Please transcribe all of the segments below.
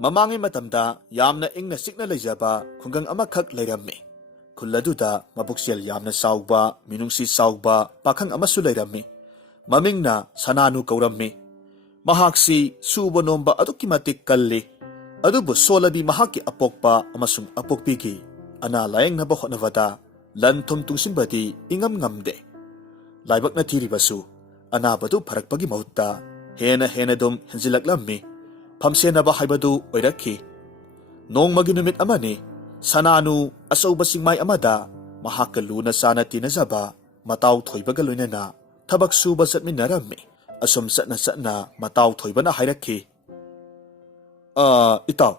ꯃꯃꯥꯡꯒꯤ ꯃꯇꯝꯗ ꯌꯥꯝꯅ ꯏꯪꯅ ꯆꯤꯛꯅ ꯂꯩꯖꯕ ꯈꯨꯡꯒꯪ ꯑꯃꯈꯛ ꯂꯩꯔꯝꯃꯤ꯫ ꯈꯨꯜ ꯑꯗꯨꯗ ꯃꯕꯨꯛꯆꯦꯜ ꯌꯥꯝꯅ ꯆꯥꯎꯕ, ꯃꯤꯅꯨꯡꯁꯤ ꯆꯥꯎꯕ ꯄꯥꯈꯪ ꯑꯃꯁꯨ ꯂꯩꯔꯝꯃꯤ꯫ ꯃꯃꯤꯡꯅ ꯁꯅꯥꯅꯨ ꯀꯧꯔꯝꯃꯤ꯫ ꯃꯍꯥꯛꯁꯤ ꯁꯨꯕ ꯅꯣꯝꯕ ꯑꯗꯨꯛꯀꯤ ꯃꯇꯤꯛ ꯀꯜꯂꯤ꯫ ꯑꯗꯨꯕꯨ ꯁꯣꯜꯂꯗꯤ ꯃꯍꯥꯛꯀꯤ ꯑꯄꯣꯛꯄ ꯑꯃꯁꯨꯡ ꯑꯄꯣꯛꯄꯤꯒꯤ ꯑꯅꯥ ꯂꯥꯌꯦꯡꯅꯕ ꯍꯣꯠꯅꯕꯗ ꯂꯟ ꯊꯨꯝ ꯇꯨꯡꯁꯤꯟꯕꯗꯤ ꯏꯉꯝ ꯉꯝꯗꯦ꯫ ꯂꯥꯏꯕꯛꯅ ꯊꯤꯔꯤꯕꯁꯨ ꯑꯅꯥꯕꯗꯨ ꯐꯔꯛꯄꯒꯤ ꯃꯍꯨꯠꯇ ꯍꯦꯟꯅ ꯑꯗꯨꯝ ꯍꯦꯟꯖꯤꯜꯂꯛꯂꯝꯃꯤ꯫ ꯐꯝꯁꯦꯟꯅꯕ ꯍꯥꯏꯕꯗꯨ ꯑꯣꯏꯔꯛꯈꯤ꯫ ꯅꯣꯡꯃꯒꯤ ꯅꯨꯃꯤꯠ ꯑꯃꯅꯤ, ꯁꯅꯥꯅꯨ ꯑꯆꯧꯕ ꯆꯤꯡꯃꯥꯏ ꯑꯃꯗ ꯃꯍꯥꯛꯀ ꯂꯨꯅ ꯆꯥꯅ ꯇꯤꯟꯅꯖꯕ ꯃꯇꯥꯎ ꯊꯣꯏꯕꯒ ꯂꯣꯏꯅꯅ ꯊꯕꯛ ꯁꯨꯕ ꯆꯠꯃꯤꯟꯅꯔꯝꯃꯤ꯫ ꯑꯁꯨꯝ ꯆꯠꯅ ꯃꯇꯥꯎ ꯊꯣꯏꯕꯅ ꯍꯥꯏꯔꯛꯈꯤ, ꯏꯇꯥꯎ,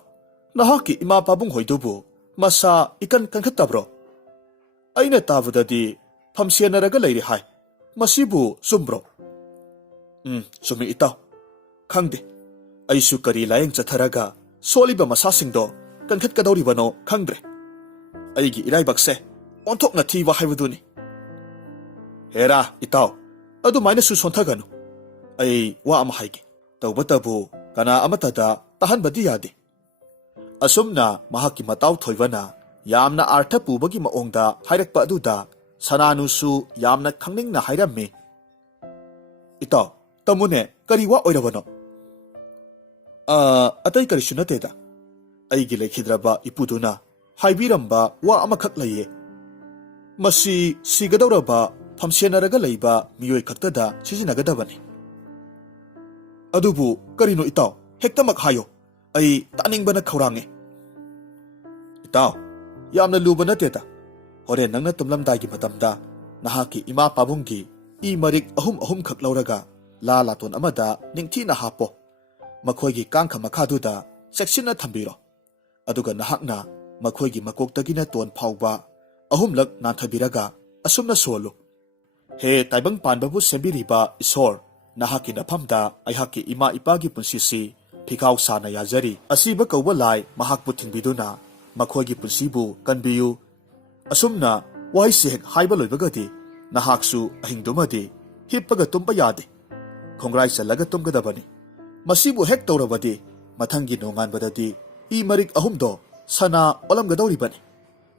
ꯅꯍꯥꯛꯀꯤ ꯏꯃꯥ ꯄꯥꯕꯨꯡ ꯍꯣꯏꯗꯨꯕꯨ ꯃꯁꯥ ꯏꯀꯟ ꯀꯟꯈꯠꯇꯕ꯭ꯔꯣ? ꯑꯩꯅ ꯇꯥꯕꯗꯗꯤ ꯐꯝꯁꯦꯟꯅꯔꯒ ꯂꯩꯔꯤ ꯍꯥꯏ꯫ ꯃꯁꯤꯕꯨ ꯆꯨꯝꯕ꯭ꯔꯣ? ꯆꯨꯝꯃꯤ ꯏꯇꯥꯎ꯫ ꯈꯪꯗꯦ, ꯑꯩꯁꯨ ꯀꯔꯤ ꯂꯥꯌꯦꯡ ꯆꯠꯊꯔꯒ ꯁꯣꯜꯂꯤꯕ ꯃꯁꯥꯁꯤꯡꯗꯣ ꯀꯟꯈꯠꯀꯗꯧꯔꯤꯕꯅꯣ ꯈꯪꯗ꯭ꯔꯦ꯫ ꯑꯩꯒꯤ ꯏꯔꯥꯏꯕꯛꯁꯦ ꯑꯣꯟꯊꯣꯛꯅ ꯊꯤꯕ ꯍꯥꯏꯕꯗꯨꯅꯤ꯫ ꯍꯦꯔꯥ ꯏꯇꯥꯎ, ꯑꯗꯨꯃꯥꯏꯅꯁꯨ ꯁꯣꯟꯊꯒꯅꯨ꯫ ꯑꯩ ꯋꯥ ꯑꯃ ꯍꯥꯏꯒꯦ, ꯇꯧꯕꯇꯕꯨ ꯀꯅꯥ ꯑꯃꯠꯇꯗ ꯇꯥꯍꯟꯕꯗꯤ ꯌꯥꯗꯦ꯫ ꯑꯁꯨꯝꯅ ꯃꯍꯥꯛꯀꯤ ꯃꯇꯥꯎ ꯊꯣꯏꯕꯅ ꯌꯥꯝꯅ ꯑꯥꯔꯊ ꯄꯨꯕꯒꯤ ꯃꯑꯣꯡꯗ ꯍꯥꯏꯔꯛꯄ ꯑꯗꯨꯗ ꯁꯅꯥꯅꯨꯁꯨ ꯌꯥꯝꯅ ꯈꯪꯅꯤꯡꯅ ꯍꯥꯏꯔꯝꯃꯤ, ꯏꯇꯥꯎ, ꯇꯝꯃꯨꯅꯦ, ꯀꯔꯤ ꯋꯥ ꯑꯣꯏꯔꯕꯅꯣ? ꯑꯇꯩ ꯀꯔꯤꯁꯨ ꯅꯠꯇꯦꯗ꯫ ꯑꯩꯒꯤ ꯂꯩꯈꯤꯗ꯭ꯔꯕ ꯏꯄꯨꯗꯨꯅ ꯍꯥꯏꯕꯤꯔꯝꯕ ꯋꯥ ꯑꯃꯈꯛ ꯂꯩꯌꯦ꯫ ꯃꯁꯤ ꯁꯤꯒꯗꯧꯔꯕ ꯐꯝꯁꯦꯟꯅꯔꯒ ꯂꯩꯕ ꯃꯤꯑꯣꯏ ꯈꯛꯇꯗ ꯁꯤꯖꯤꯟꯅꯒꯗꯕꯅꯤ꯫ ꯑꯗꯨꯕꯨ ꯀꯔꯤꯅꯣ ꯏꯇꯥꯎ? ꯍꯦꯛꯇꯃꯛ ꯍꯥꯏꯌꯣ꯫ ꯑꯩ ꯇꯥꯅꯤꯡꯕꯅ ꯈꯧꯔꯥꯡꯉꯦ꯫ ꯏꯇꯥꯎ, ꯌꯥꯝꯅ ꯂꯨꯕ ꯅꯠꯇꯦꯗ꯫ ꯍꯣꯔꯦꯟ ꯅꯪꯅ ꯇꯨꯝꯂꯝꯗꯥꯏꯒꯤ ꯃꯇꯝꯗ ꯅꯍꯥꯛꯀꯤ ꯏꯃꯥ ꯄꯥꯕꯨꯡꯒꯤ ꯏ ꯃꯔꯤꯛ ꯑꯍꯨꯝꯈꯛ ꯂꯧꯔꯒ ꯂꯥꯇꯣꯟ ꯑꯃꯗ ꯅꯤꯡꯊꯤꯅ ꯍꯥꯞꯄꯣ꯫ ꯃꯈꯣꯏꯒꯤ ꯀꯥꯡꯈ ꯃꯈꯥꯗꯨꯗ ꯆꯦꯛꯁꯤꯟꯅ ꯊꯝꯕꯤꯔꯣ꯫ ꯑꯗꯨꯒ ꯅꯍꯥꯛꯅ ꯃꯈꯣꯏꯒꯤ ꯃꯀꯣꯛꯇꯒꯤꯅ ꯇꯣꯟ ꯐꯥꯎꯕ 3ꯂꯛ ꯅꯥꯟꯊꯕꯤꯔꯒ ꯑꯁꯨꯝꯅ ꯁꯣꯜꯂꯨ: ꯍꯦ ꯇꯥꯏꯕꯪ ꯄꯥꯟꯕꯕꯨ ꯁꯦꯝꯕꯤꯔꯤꯕ ꯏꯁꯣꯔ, ꯅꯍꯥꯛꯀꯤ ꯅꯐꯝꯗ ꯑꯩꯍꯥꯛꯀꯤ ꯏꯃꯥ ꯏꯄꯥꯒꯤ ꯄꯨꯟꯁꯤꯁꯤ ꯐꯤꯈꯥꯎ ꯁꯥꯅ ꯌꯥꯖꯔꯤ꯫ ꯑꯁꯤꯕ ꯀꯧꯕ ꯂꯥꯏ ꯃꯍꯥꯛꯄꯨ ꯊꯤꯡꯕꯤꯗꯨꯅ ꯃꯈꯣꯏꯒꯤ ꯄꯨꯟꯁꯤꯕꯨ ꯀꯟꯕꯤꯌꯨ꯫ ꯑꯁꯨꯝꯅ ꯋꯥꯍꯩꯁꯤ ꯍꯦꯛ ꯍꯥꯏꯕ ꯂꯣꯏꯕꯒꯗꯤ ꯅꯍꯥꯛꯁꯨ ꯑꯍꯤꯡꯗꯨꯃꯗꯤ ꯍꯤꯞꯄꯒ ꯇꯨꯝꯕ ꯌꯥꯗꯦ꯫ ꯈꯣꯡꯒ꯭ꯔꯥꯏ ꯆꯜꯂꯒ ꯇꯨꯝꯒꯗꯕꯅꯤ꯫ ꯃꯁꯤꯕꯨ ꯍꯦꯛ ꯇꯧꯔꯕꯗꯤ ꯃꯊꯪꯒꯤ ꯅꯣꯡꯉꯥꯟꯕꯗꯗꯤ ꯏ ꯃꯔꯤꯛ 3ꯗꯣ ꯁꯅꯥ ꯑꯣꯜꯂꯝꯒꯗꯧꯔꯤꯕꯅꯤ꯫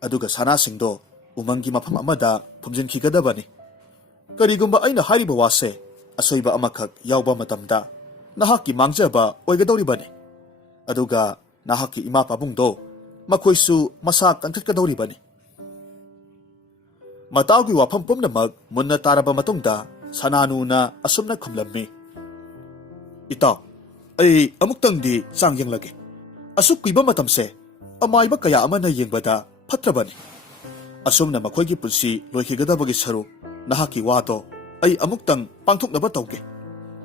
ꯑꯗꯨꯒ ꯁꯅꯥꯁꯤꯡꯗꯣ ꯎꯃꯪꯒꯤ ꯃꯐꯝ ꯑꯃꯗ ꯐꯨꯝꯖꯤꯟꯈꯤꯒꯗꯕꯅꯤ꯫ ꯀꯔꯤꯒꯨꯝꯕ ꯑꯩꯅ ꯍꯥꯏꯔꯤꯕ ꯋꯥꯁꯦ ꯑꯁꯣꯏꯕ ꯑꯃꯈꯛ ꯌꯥꯎꯕ ꯃꯇꯝꯗ ꯅꯍꯥꯛꯀꯤ ꯃꯥꯡꯖꯕ ꯑꯣꯏꯒꯗꯧꯔꯤꯕꯅꯤ꯫ ꯑꯗꯨꯒ ꯅꯍꯥꯛꯀꯤ ꯏꯃꯥ ꯄꯥꯕꯨꯡꯗꯣ, ꯃꯈꯣꯏꯁꯨ ꯃꯁꯥ ꯀꯟꯈꯠꯀꯗꯧꯔꯤꯕꯅꯤ꯫ ꯃꯇꯥꯎꯒꯤ ꯋꯥꯐꯝ ꯄꯨꯝꯅꯃꯛ ꯃꯨꯟꯅ ꯇꯥꯔꯕ ꯃꯇꯨꯡꯗ ꯁꯅꯥꯅꯨꯅ ꯑꯁꯨꯝꯅ ꯈꯨꯝꯂꯝꯃꯤ, ꯏꯇꯥꯎ, ꯑꯩ ꯑꯃꯨꯛꯇꯪꯗꯤ ꯆꯥꯡ ꯌꯦꯡꯂꯒꯦ꯫ ꯑꯁꯨꯛ ꯀꯨꯏꯕ ꯃꯇꯝꯁꯦ ꯑꯃꯥꯏꯕ ꯀꯌꯥ ꯑꯃꯅ ꯌꯦꯡꯕꯗ ꯐꯠꯇ꯭ꯔꯕꯅꯤ꯫ ꯑꯁꯨꯝꯅ ꯃꯈꯣꯏꯒꯤ ꯄꯨꯟꯁꯤ ꯂꯣꯏꯈꯤꯒꯗꯕꯒꯤ ꯁꯔꯨꯛ ꯅꯍꯥꯛꯀꯤ ꯋꯥꯗꯣ ꯑꯩ ꯑꯃꯨꯛꯇꯪ ꯄꯥꯡꯊꯣꯛꯅꯕ ꯇꯧꯒꯦ꯫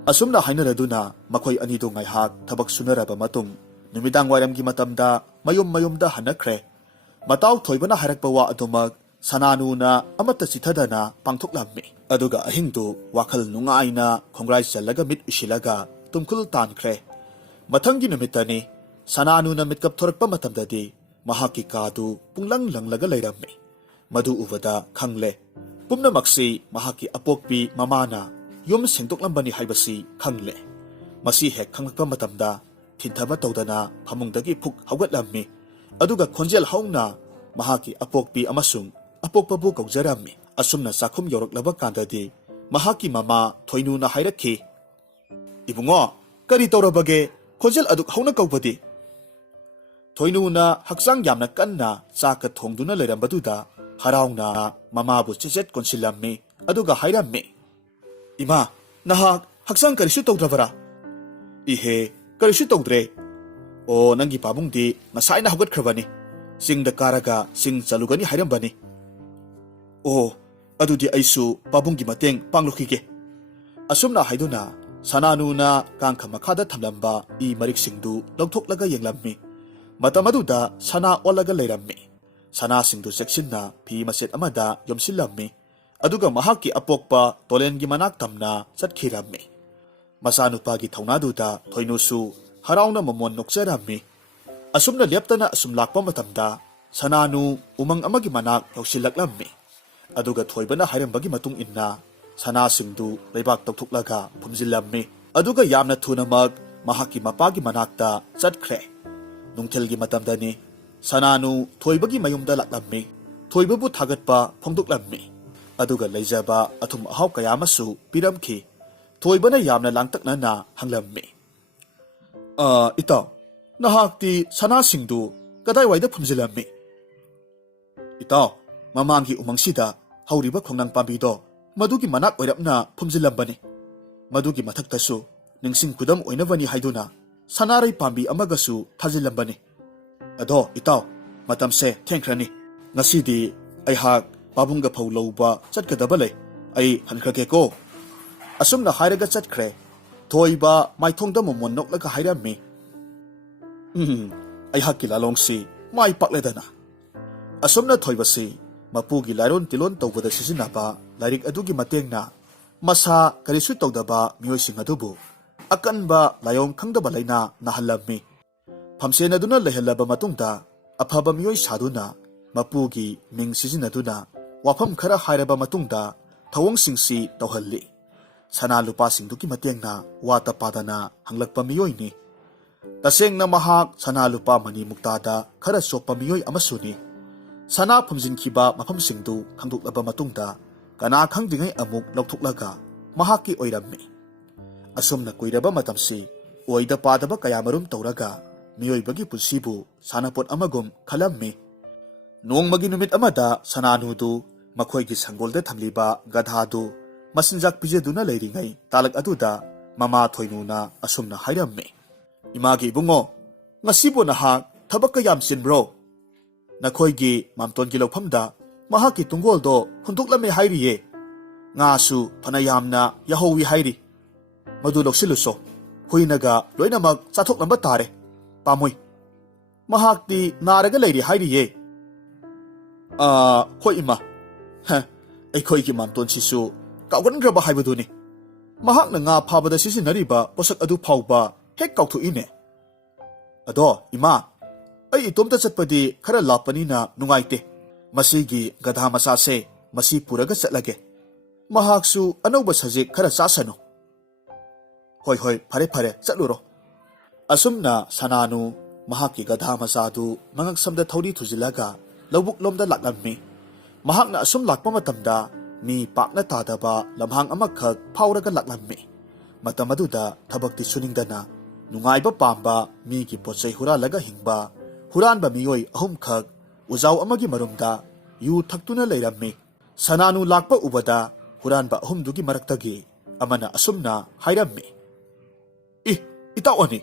ꯑꯁꯨꯝꯅ ꯍꯥꯏꯅꯔꯗꯨꯅ ꯃꯈꯣꯏ ꯑꯅꯤꯗꯨ ꯉꯥꯏꯍꯥꯛ ꯊꯕꯛ ꯁꯨꯅꯔꯕ ꯃꯇꯨꯡ ꯅꯨꯃꯤꯗꯥꯡ ꯋꯥꯏꯔꯝꯒꯤ ꯃꯇꯝꯗ ꯃꯌꯨꯝꯗ ꯍꯟꯅꯈ꯭ꯔꯦ꯫ ꯃꯇꯥꯎ ꯊꯣꯏꯕꯅ ꯍꯥꯏꯔꯛꯄ ꯋꯥ ꯑꯗꯨꯃꯛ ꯁꯅꯥꯅꯨꯅ ꯑꯃꯠꯇ ꯆꯤꯊꯗꯅ ꯄꯥꯡꯊꯣꯛꯂꯝꯃꯤ꯫ ꯑꯗꯨꯒ ꯑꯍꯤꯡꯗꯨ ꯋꯥꯈꯜ ꯅꯨꯡꯉꯥꯏꯅ ꯈꯣꯡꯒ꯭ꯔꯥꯏ ꯆꯜꯂꯒ ꯃꯤꯠ ꯎꯏꯁꯤꯜꯂꯒ ꯇꯨꯝꯈꯨꯜ ꯇꯥꯟꯈ꯭ꯔꯦ꯫ ꯃꯊꯪꯒꯤ ꯅꯨꯃꯤꯠꯇꯅꯤ ꯁꯅꯥꯅꯨꯅ ꯃꯤꯠꯀꯞ ꯊꯣꯔꯛꯄ ꯃꯇꯝꯗꯗꯤ ꯃꯍꯥꯛꯀꯤ ꯀꯥꯗꯨ ꯄꯨꯡꯂꯪ ꯂꯪꯂꯒ ꯂꯩꯔꯝꯃꯤ꯫ ꯃꯗꯨ ꯎꯕꯗ ꯈꯪꯂꯦ, ꯄꯨꯝꯅꯃꯛꯁꯤ ꯃꯍꯥꯛꯀꯤ ꯑꯄꯣꯛꯄꯤ ꯃꯃꯥꯅ ꯌꯨꯝ ꯁꯦꯡꯗꯣꯛꯂꯝꯕꯅꯤ ꯍꯥꯏꯕꯁꯤ ꯈꯪꯂꯦ꯫ ꯃꯁꯤ ꯍꯦꯛ ꯈꯪꯂꯛꯄ ꯃꯇꯝꯗ ꯊꯤꯟꯊꯕ ꯇꯧꯗꯅ ꯐꯃꯨꯡꯗꯒꯤ ꯐꯨꯛ ꯍꯧꯒꯠꯂꯝꯃꯤ꯫ ꯑꯗꯨꯒ ꯈꯣꯟꯖꯦꯜ ꯍꯧꯅ ꯃꯍꯥꯛꯀꯤ ꯑꯄꯣꯛꯄꯤ ꯑꯃꯁꯨꯡ ꯑꯄꯣꯛꯄꯕꯨ ꯀꯧꯖꯔꯝꯃꯤ꯫ ꯑꯁꯨꯝꯅ ꯆꯥꯛꯈꯨꯝ ꯌꯧꯔꯛꯂꯕ ꯀꯥꯟꯗꯗꯤ ꯃꯍꯥꯛꯀꯤ ꯃꯃꯥ ꯊꯣꯏꯅꯨꯅ ꯍꯥꯏꯔꯛꯈꯤ, ꯏꯕꯨꯡꯉꯣ, ꯀꯔꯤ ꯇꯧꯔꯕꯒꯦ? ꯈꯣꯟꯖꯦꯜ ꯑꯗꯨꯛ ꯍꯧꯅ ꯀꯧꯕꯗꯤ? ꯊꯣꯏꯅꯨꯅ ꯍꯛꯆꯥꯡ ꯌꯥꯝꯅ ꯀꯟꯅ ꯆꯥꯛꯀ ꯊꯣꯡꯗꯨꯅ ꯂꯩꯔꯝꯕꯗꯨꯗ ꯍꯔꯥꯎꯅ ꯃꯃꯥꯕꯨ ꯆꯦꯆꯦꯠ ꯀꯣꯟꯁꯤꯜꯂꯝꯃꯤ꯫ ꯑꯗꯨꯒ ꯍꯥꯏꯔꯝꯃꯤ, ꯏꯃꯥ, ꯅꯍꯥꯛ ꯍꯛꯆꯥꯡ ꯀꯔꯤꯁꯨ ꯇꯧꯗ꯭ꯔꯕꯔꯥ? ꯏꯍꯦ, ꯀꯔꯤꯁꯨ ꯇꯧꯗ꯭ꯔꯦ꯫ ꯑꯣ, ꯅꯪꯒꯤ ꯄꯥꯕꯨꯡꯗꯤ ꯉꯁꯥꯏꯅ ꯍꯧꯒꯠꯈ꯭ꯔꯕꯅꯤ꯫ ꯆꯤꯡꯗ ꯀꯥꯔꯒ ꯆꯤꯡ ꯆꯠꯂꯨꯒꯅꯤ ꯍꯥꯏꯔꯝꯕꯅꯤ꯫ ꯑꯣ, ꯑꯗꯨꯗꯤ ꯑꯩꯁꯨ ꯄꯥꯕꯨꯡꯒꯤ ꯃꯇꯦꯡ ꯄꯥꯡꯂꯨꯈꯤꯒꯦ꯫ ꯑꯁꯨꯝꯅ ꯍꯥꯏꯗꯨꯅ ꯁꯅꯥꯅꯨꯅ ꯀꯥꯡꯈ ꯃꯈꯥꯗ ꯊꯝꯂꯝꯕ ꯏ ꯃꯔꯤꯛꯁꯤꯡꯗꯨ ꯂꯧꯊꯣꯛꯂꯒ ꯌꯦꯡꯂꯝꯃꯤ꯫ ꯃꯇꯝ ꯑꯗꯨꯗ ꯁꯅꯥ ꯑꯣꯜꯂꯒ ꯂꯩꯔꯝꯃꯤ꯫ ꯁꯅꯥꯁꯤꯡꯗꯨ ꯆꯦꯛꯁꯤꯟꯅ ꯐꯤ ꯃꯆꯦꯠ ꯑꯃꯗ ꯌꯣꯝꯁꯤꯜꯂꯝꯃꯤ꯫ ꯑꯗꯨꯒ ꯃꯍꯥꯛꯀꯤ ꯑꯄꯣꯛꯄ ꯇꯣꯂꯦꯟꯒꯤ ꯃꯅꯥꯛ ꯇꯝꯅ ꯆꯠꯈꯤꯔꯝꯃꯤ꯫ ꯃꯆꯥꯅꯨꯄꯥꯒꯤ ꯊꯧꯅꯥꯗꯨꯗ ꯊꯣꯏꯅꯨꯁꯨ ꯍꯔꯥꯎꯅ ꯃꯃꯣꯟ ꯅꯣꯛꯆꯔꯝꯃꯤ꯫ ꯑꯁꯨꯝꯅ ꯂꯦꯞꯇꯅ ꯑꯁꯨꯝ ꯂꯥꯛꯄ ꯃꯇꯝꯗ ꯁꯅꯥꯅꯨ ꯎꯃꯪ ꯑꯃꯒꯤ ꯃꯅꯥꯛ ꯌꯧꯁꯤꯜꯂꯛꯂꯝꯃꯤ꯫ ꯑꯗꯨꯒ ꯊꯣꯏꯕꯅ ꯍꯥꯏꯔꯝꯕꯒꯤ ꯃꯇꯨꯡ ꯏꯟꯅ ꯁꯅꯥꯁꯤꯡꯗꯨ ꯂꯩꯕꯥꯛ ꯇꯧꯊꯣꯛꯂꯒ ꯐꯨꯝꯖꯤꯜꯂꯝꯃꯤ꯫ ꯑꯗꯨꯒ ꯌꯥꯝꯅ ꯊꯨꯅꯃꯛ ꯃꯍꯥꯛꯀꯤ ꯃꯄꯥꯒꯤ ꯃꯅꯥꯛꯇ ꯆꯠꯈ꯭ꯔꯦ꯫ ꯅꯨꯡꯊꯤꯜꯒꯤ ꯃꯇꯝꯗꯅꯤ ꯁꯅꯥꯅꯨ ꯊꯣꯏꯕꯒꯤ ꯃꯌꯨꯝꯗ ꯂꯥꯛꯂꯝꯃꯤ ꯊꯣꯏꯕꯕꯨ ꯊꯥꯒꯠꯄ ꯐꯣꯡꯗꯣꯛꯂꯝꯃꯤ ꯑꯗꯨꯒ ꯂꯩꯖꯕ ꯑꯊꯨꯝ ꯑꯍꯥꯎ ꯀꯌꯥ ꯑꯃꯁꯨ ꯄꯤꯔꯝꯈꯤ ꯊꯣꯏꯕꯅ ꯌꯥꯝꯅ ꯂꯥꯡꯇꯛꯅꯅ ꯍꯪꯂꯝꯃꯤ ꯏꯇꯥꯎ ꯅꯍꯥꯛꯇꯤ ꯁꯅꯥꯁꯤꯡꯗꯨ ꯀꯗꯥꯏꯋꯥꯏꯗ ꯐꯨꯝꯖꯤꯜꯂꯝꯃꯤ ꯏꯇꯥꯎ ꯃꯃꯥꯡꯒꯤ ꯎꯃꯪꯁꯤꯗ ꯍꯧꯔꯤꯕ ꯈꯣꯡꯅꯥꯡ ꯄꯥꯝꯕꯤꯗꯣ ꯃꯗꯨꯒꯤ ꯃꯅꯥꯛ ꯑꯣꯏꯔꯞꯅ ꯐꯨꯝꯖꯤꯜꯂꯝꯕꯅꯤ ꯃꯗꯨꯒꯤ ꯃꯊꯛꯇꯁꯨ ꯅꯤꯡꯁꯤꯡ ꯈꯨꯗꯝ ꯑꯣꯏꯅꯕꯅꯤ ꯍꯥꯏꯗꯨꯅ ꯁꯅꯥꯔꯩ ꯄꯥꯝꯕꯤ ꯑꯃꯒꯁꯨ ꯊꯥꯖꯤꯜꯂꯝꯕꯅꯤ ꯑꯗꯣ ꯏꯇꯥꯎ ꯃꯇꯝꯁꯦ ꯊꯦꯡꯈ꯭ꯔꯅꯤ ꯉꯁꯤꯗꯤ ꯑꯩꯍꯥꯛ ꯄꯥꯕꯨꯡꯒ ꯐꯧ ꯂꯧꯕ ꯆꯠꯀꯗꯕ ꯂꯩ ꯑꯩ ꯍꯟꯈ꯭ꯔꯒꯦꯀꯣ ꯑꯁꯨꯝꯅ ꯍꯥꯏꯔꯒ ꯆꯠꯈ꯭ꯔꯦ ꯊꯣꯏꯕ ꯃꯥꯏꯊꯣꯡꯗ ꯃꯣꯃꯣꯟ ꯅꯣꯛꯂꯒ ꯍꯥꯏꯔꯝꯃꯤ ꯑꯩꯍꯥꯛꯀꯤ ꯂꯥꯂꯣꯡꯁꯤ ꯃꯥꯏ ꯄꯥꯛꯂꯦꯗꯅ ꯑꯁꯨꯝꯅ ꯊꯣꯏꯕꯁꯤ ꯃꯄꯨꯒꯤ ꯂꯥꯏꯔꯣꯟ ꯇꯤꯂꯣꯟ ꯇꯧꯕꯗ ꯁꯤꯖꯤꯟꯅꯕ ꯂꯥꯏꯔꯤꯛ ꯑꯗꯨꯒꯤ ꯃꯇꯦꯡꯅ ꯃꯁꯥ ꯀꯔꯤꯁꯨ ꯇꯧꯗꯕ ꯃꯤꯑꯣꯏꯁꯤꯡ ꯑꯗꯨꯕు ꯑꯀꯟꯕ ꯂꯥꯏꯑꯣꯡ ꯈꯪꯗꯕ ꯂꯩꯅꯥ ꯅꯥꯍꯜꯂꯝꯃꯤ ꯐꯝꯁꯦꯟ ꯑꯗꯨꯅ ꯂꯩꯍꯜꯂꯕ ꯃꯇꯨꯡꯗ ꯑꯐꯕ ꯃꯤꯑꯣꯏ ꯁꯥꯗꯨꯅ ꯃꯄꯨꯒꯤ ꯃꯤꯡ ꯁꯤꯖꯤꯟꯅꯗꯨꯅ ꯋꯥꯐꯝ ꯈꯔ ꯍꯥꯏꯔꯕ ꯃꯇꯨꯡꯗ ꯊꯧꯑꯣꯡꯁꯤꯡꯁꯤ ꯇꯧꯍꯜꯂꯤ ꯁꯅꯥ ꯂꯨꯄꯥꯁꯤꯡꯗꯨꯒꯤ ꯃꯇꯦꯡꯅ ꯋꯥꯇ ꯄꯥꯗꯅ ꯍꯪꯂꯛꯄ ꯃꯤꯑꯣꯏꯅꯤ ꯇꯁꯦꯡꯅ ꯃꯍꯥꯛ ꯁꯅꯥ ꯂꯨꯄꯥ ꯃꯅꯤ ꯃꯨꯛꯇꯥꯗ ꯈꯔ ꯆꯣꯞꯄ ꯃꯤꯑꯣꯏ ꯑꯃꯁꯨꯅꯤ ꯁꯅꯥ ꯐꯨꯝꯖꯤꯟꯈꯤꯕ ꯃꯐꯝꯁꯤꯡꯗꯨ ꯈꯪꯗꯣꯛꯂꯕ ꯃꯇꯨꯡꯗ ꯀꯅꯥ ꯈꯪꯗ꯭ꯔꯤꯉꯩ ꯑꯃꯨꯛ ꯂꯧꯊꯣꯛꯂꯒ ꯃꯍꯥꯛꯀꯤ ꯑꯣꯏꯔꯝꯃꯤ ꯑꯁꯨꯝꯅ ꯀꯨꯏꯔꯕ ꯃꯇꯝꯁꯤ ꯑꯣꯏꯗ ꯄꯥꯗꯕ ꯀꯌꯥꯃꯔꯨꯝ ꯇꯧꯔꯒ ꯃꯤꯑꯣꯏꯕꯒꯤ ꯄꯨꯟꯁꯤꯕꯨ ꯁꯥꯟꯅꯄꯣꯠ ꯑꯃꯒꯨꯝ ꯈꯜꯂꯝꯃꯤ ꯅꯣꯡꯃꯒꯤ ꯅꯨꯃꯤꯠ ꯑꯃꯗ ꯁꯅꯥꯅꯨꯗꯨ ꯃꯈꯣꯏꯒꯤ ꯁꯪꯒꯣꯜꯗ ꯊꯝꯂꯤꯕ ꯒꯙꯥꯗꯨ ꯃꯆꯤꯟꯖꯥꯛ ꯄꯤꯖꯗꯨꯅ ꯂꯩꯔꯤꯉꯩ ꯇꯥꯂꯛ ꯑꯗꯨꯗ ꯃꯃꯥ ꯊꯣꯏꯅꯨꯅ ꯑꯁꯨꯝꯅ ꯍꯥꯏꯔꯝꯃꯤ ꯏꯃꯥꯒꯤ ꯏꯕꯨꯡꯉꯣ ꯉꯁꯤꯕꯨ ꯅꯍꯥꯛ ꯊꯕꯛ ꯀꯌꯥꯝ ꯆꯤꯟꯕ꯭ꯔꯣ ꯅꯈꯣꯏꯒꯤ ꯃꯥꯝꯇꯣꯟꯒꯤ ꯂꯧꯐꯝꯗ ꯃꯍꯥꯛꯀꯤ ꯇꯨꯡꯒꯣꯜꯗꯣ ꯍꯨꯟꯗꯣꯛꯂꯝꯃꯦ ꯍꯥꯏꯔꯤꯌꯦ ꯉꯥꯁꯨ ꯐꯅ ꯌꯥꯝꯅ ꯌꯥꯍꯧꯋꯤ ꯍꯥꯏꯔꯤ ꯃꯗꯨ ꯂꯧꯁꯤꯜꯂꯨꯁꯣ ꯍꯨꯏꯅꯒ ꯂꯣꯏꯅꯃꯛ ꯆꯥꯊꯣꯛꯂꯝꯕ ꯇꯥꯔꯦ ꯄꯥꯝꯃꯨꯏ ꯃꯍꯥꯛꯇꯤ ꯅꯥꯔꯒ ꯂꯩꯔꯤ ꯍꯥꯏꯔꯤꯌꯦ ꯍꯣꯏ ꯏꯃꯥ ꯑꯩꯈꯣꯏꯒꯤ ꯃꯥꯝꯇꯣꯟꯁꯤꯁꯨ ꯀꯥꯎꯒꯟꯈ꯭ꯔꯕ ꯍꯥꯏꯕꯗꯨꯅꯤ ꯃꯍꯥꯛꯅ ꯉꯥ ꯐꯥꯕꯗ ꯁꯤꯖꯤꯟꯅꯔꯤꯕ ꯄꯣꯠꯁꯛ ꯑꯗꯨ ꯐꯥꯎꯕ ꯍꯦꯛ ꯀꯥꯎꯊꯣꯛꯏꯅꯦ ꯑꯗꯣ ꯏꯃꯥ ꯑꯩ ꯏꯇꯣꯝꯇ ꯆꯠꯄꯗꯤ ꯈꯔ ꯂꯥꯞꯄꯅꯤꯅ ꯅꯨꯡꯉꯥꯏꯇꯦ ꯃꯁꯤꯒꯤ ꯒꯙꯥ ꯃꯆꯥꯁꯦ ꯃꯁꯤ ꯄꯨꯔꯒ ꯆꯠꯂꯒꯦ ꯃꯍꯥꯛꯁꯨ ꯑꯅꯧꯕ ꯁꯖꯤꯛ ꯈꯔ ꯆꯥꯁꯅꯨ ꯍꯣꯏ ꯐꯔꯦ ꯆꯠꯂꯨꯔꯣ ꯑꯁꯨꯝꯅ ꯁꯅꯥꯅꯨ ꯃꯍꯥꯛꯀꯤ ꯒꯙꯥ ꯃꯆꯥꯗꯨ ꯃꯉꯛꯁꯝꯗ ꯊꯧꯔꯤ ꯊꯨꯖꯤꯜꯂꯒ ꯂꯧꯕꯨꯛ ꯂꯣꯝꯗ ꯂꯥꯛꯂꯝꯃꯤ ꯃꯍꯥꯛꯅ ꯑꯁꯨꯝ ꯂꯥꯛꯄ ꯃꯇꯝꯗ ꯃꯤ ꯄꯥꯛꯅ ꯇꯥꯗꯕ ꯂꯝꯍꯥꯡ ꯑꯃꯈꯛ ꯐꯥꯎꯔꯒ ꯂꯥꯛꯂꯝꯃꯤ ꯃꯇꯝ ꯑꯗꯨꯗ ꯊꯕꯛꯇꯤ ꯁꯨꯅꯤꯡꯗꯅ ꯅꯨꯡꯉꯥꯏꯕ ꯄꯥꯝꯕ ꯃꯤꯒꯤ ꯄꯣꯠꯆꯩ ꯍꯨꯔꯥꯜꯂꯒ ꯍꯤꯡꯕ ꯍꯨꯔꯥꯟꯕ ꯃꯤꯑꯣꯏ ꯑꯍꯨꯝꯈꯛ ꯎꯖꯥꯎ ꯑꯃꯒꯤ ꯃꯔꯨꯝꯗ ꯌꯨ ꯊꯛꯇꯨꯅ ꯂꯩꯔꯝꯃꯤ ꯁꯅꯥꯅꯨ ꯂꯥꯛꯄ ꯎꯕꯗ ꯍꯨꯔꯥꯟꯕ ꯑꯍꯨꯝꯗꯨꯒꯤ ꯃꯔꯛꯇꯒꯤ ꯑꯃꯅ ꯑꯁꯨꯝꯅ ꯍꯥꯏꯔꯝꯃꯤ ꯏꯇꯥꯎ ꯑꯅꯤ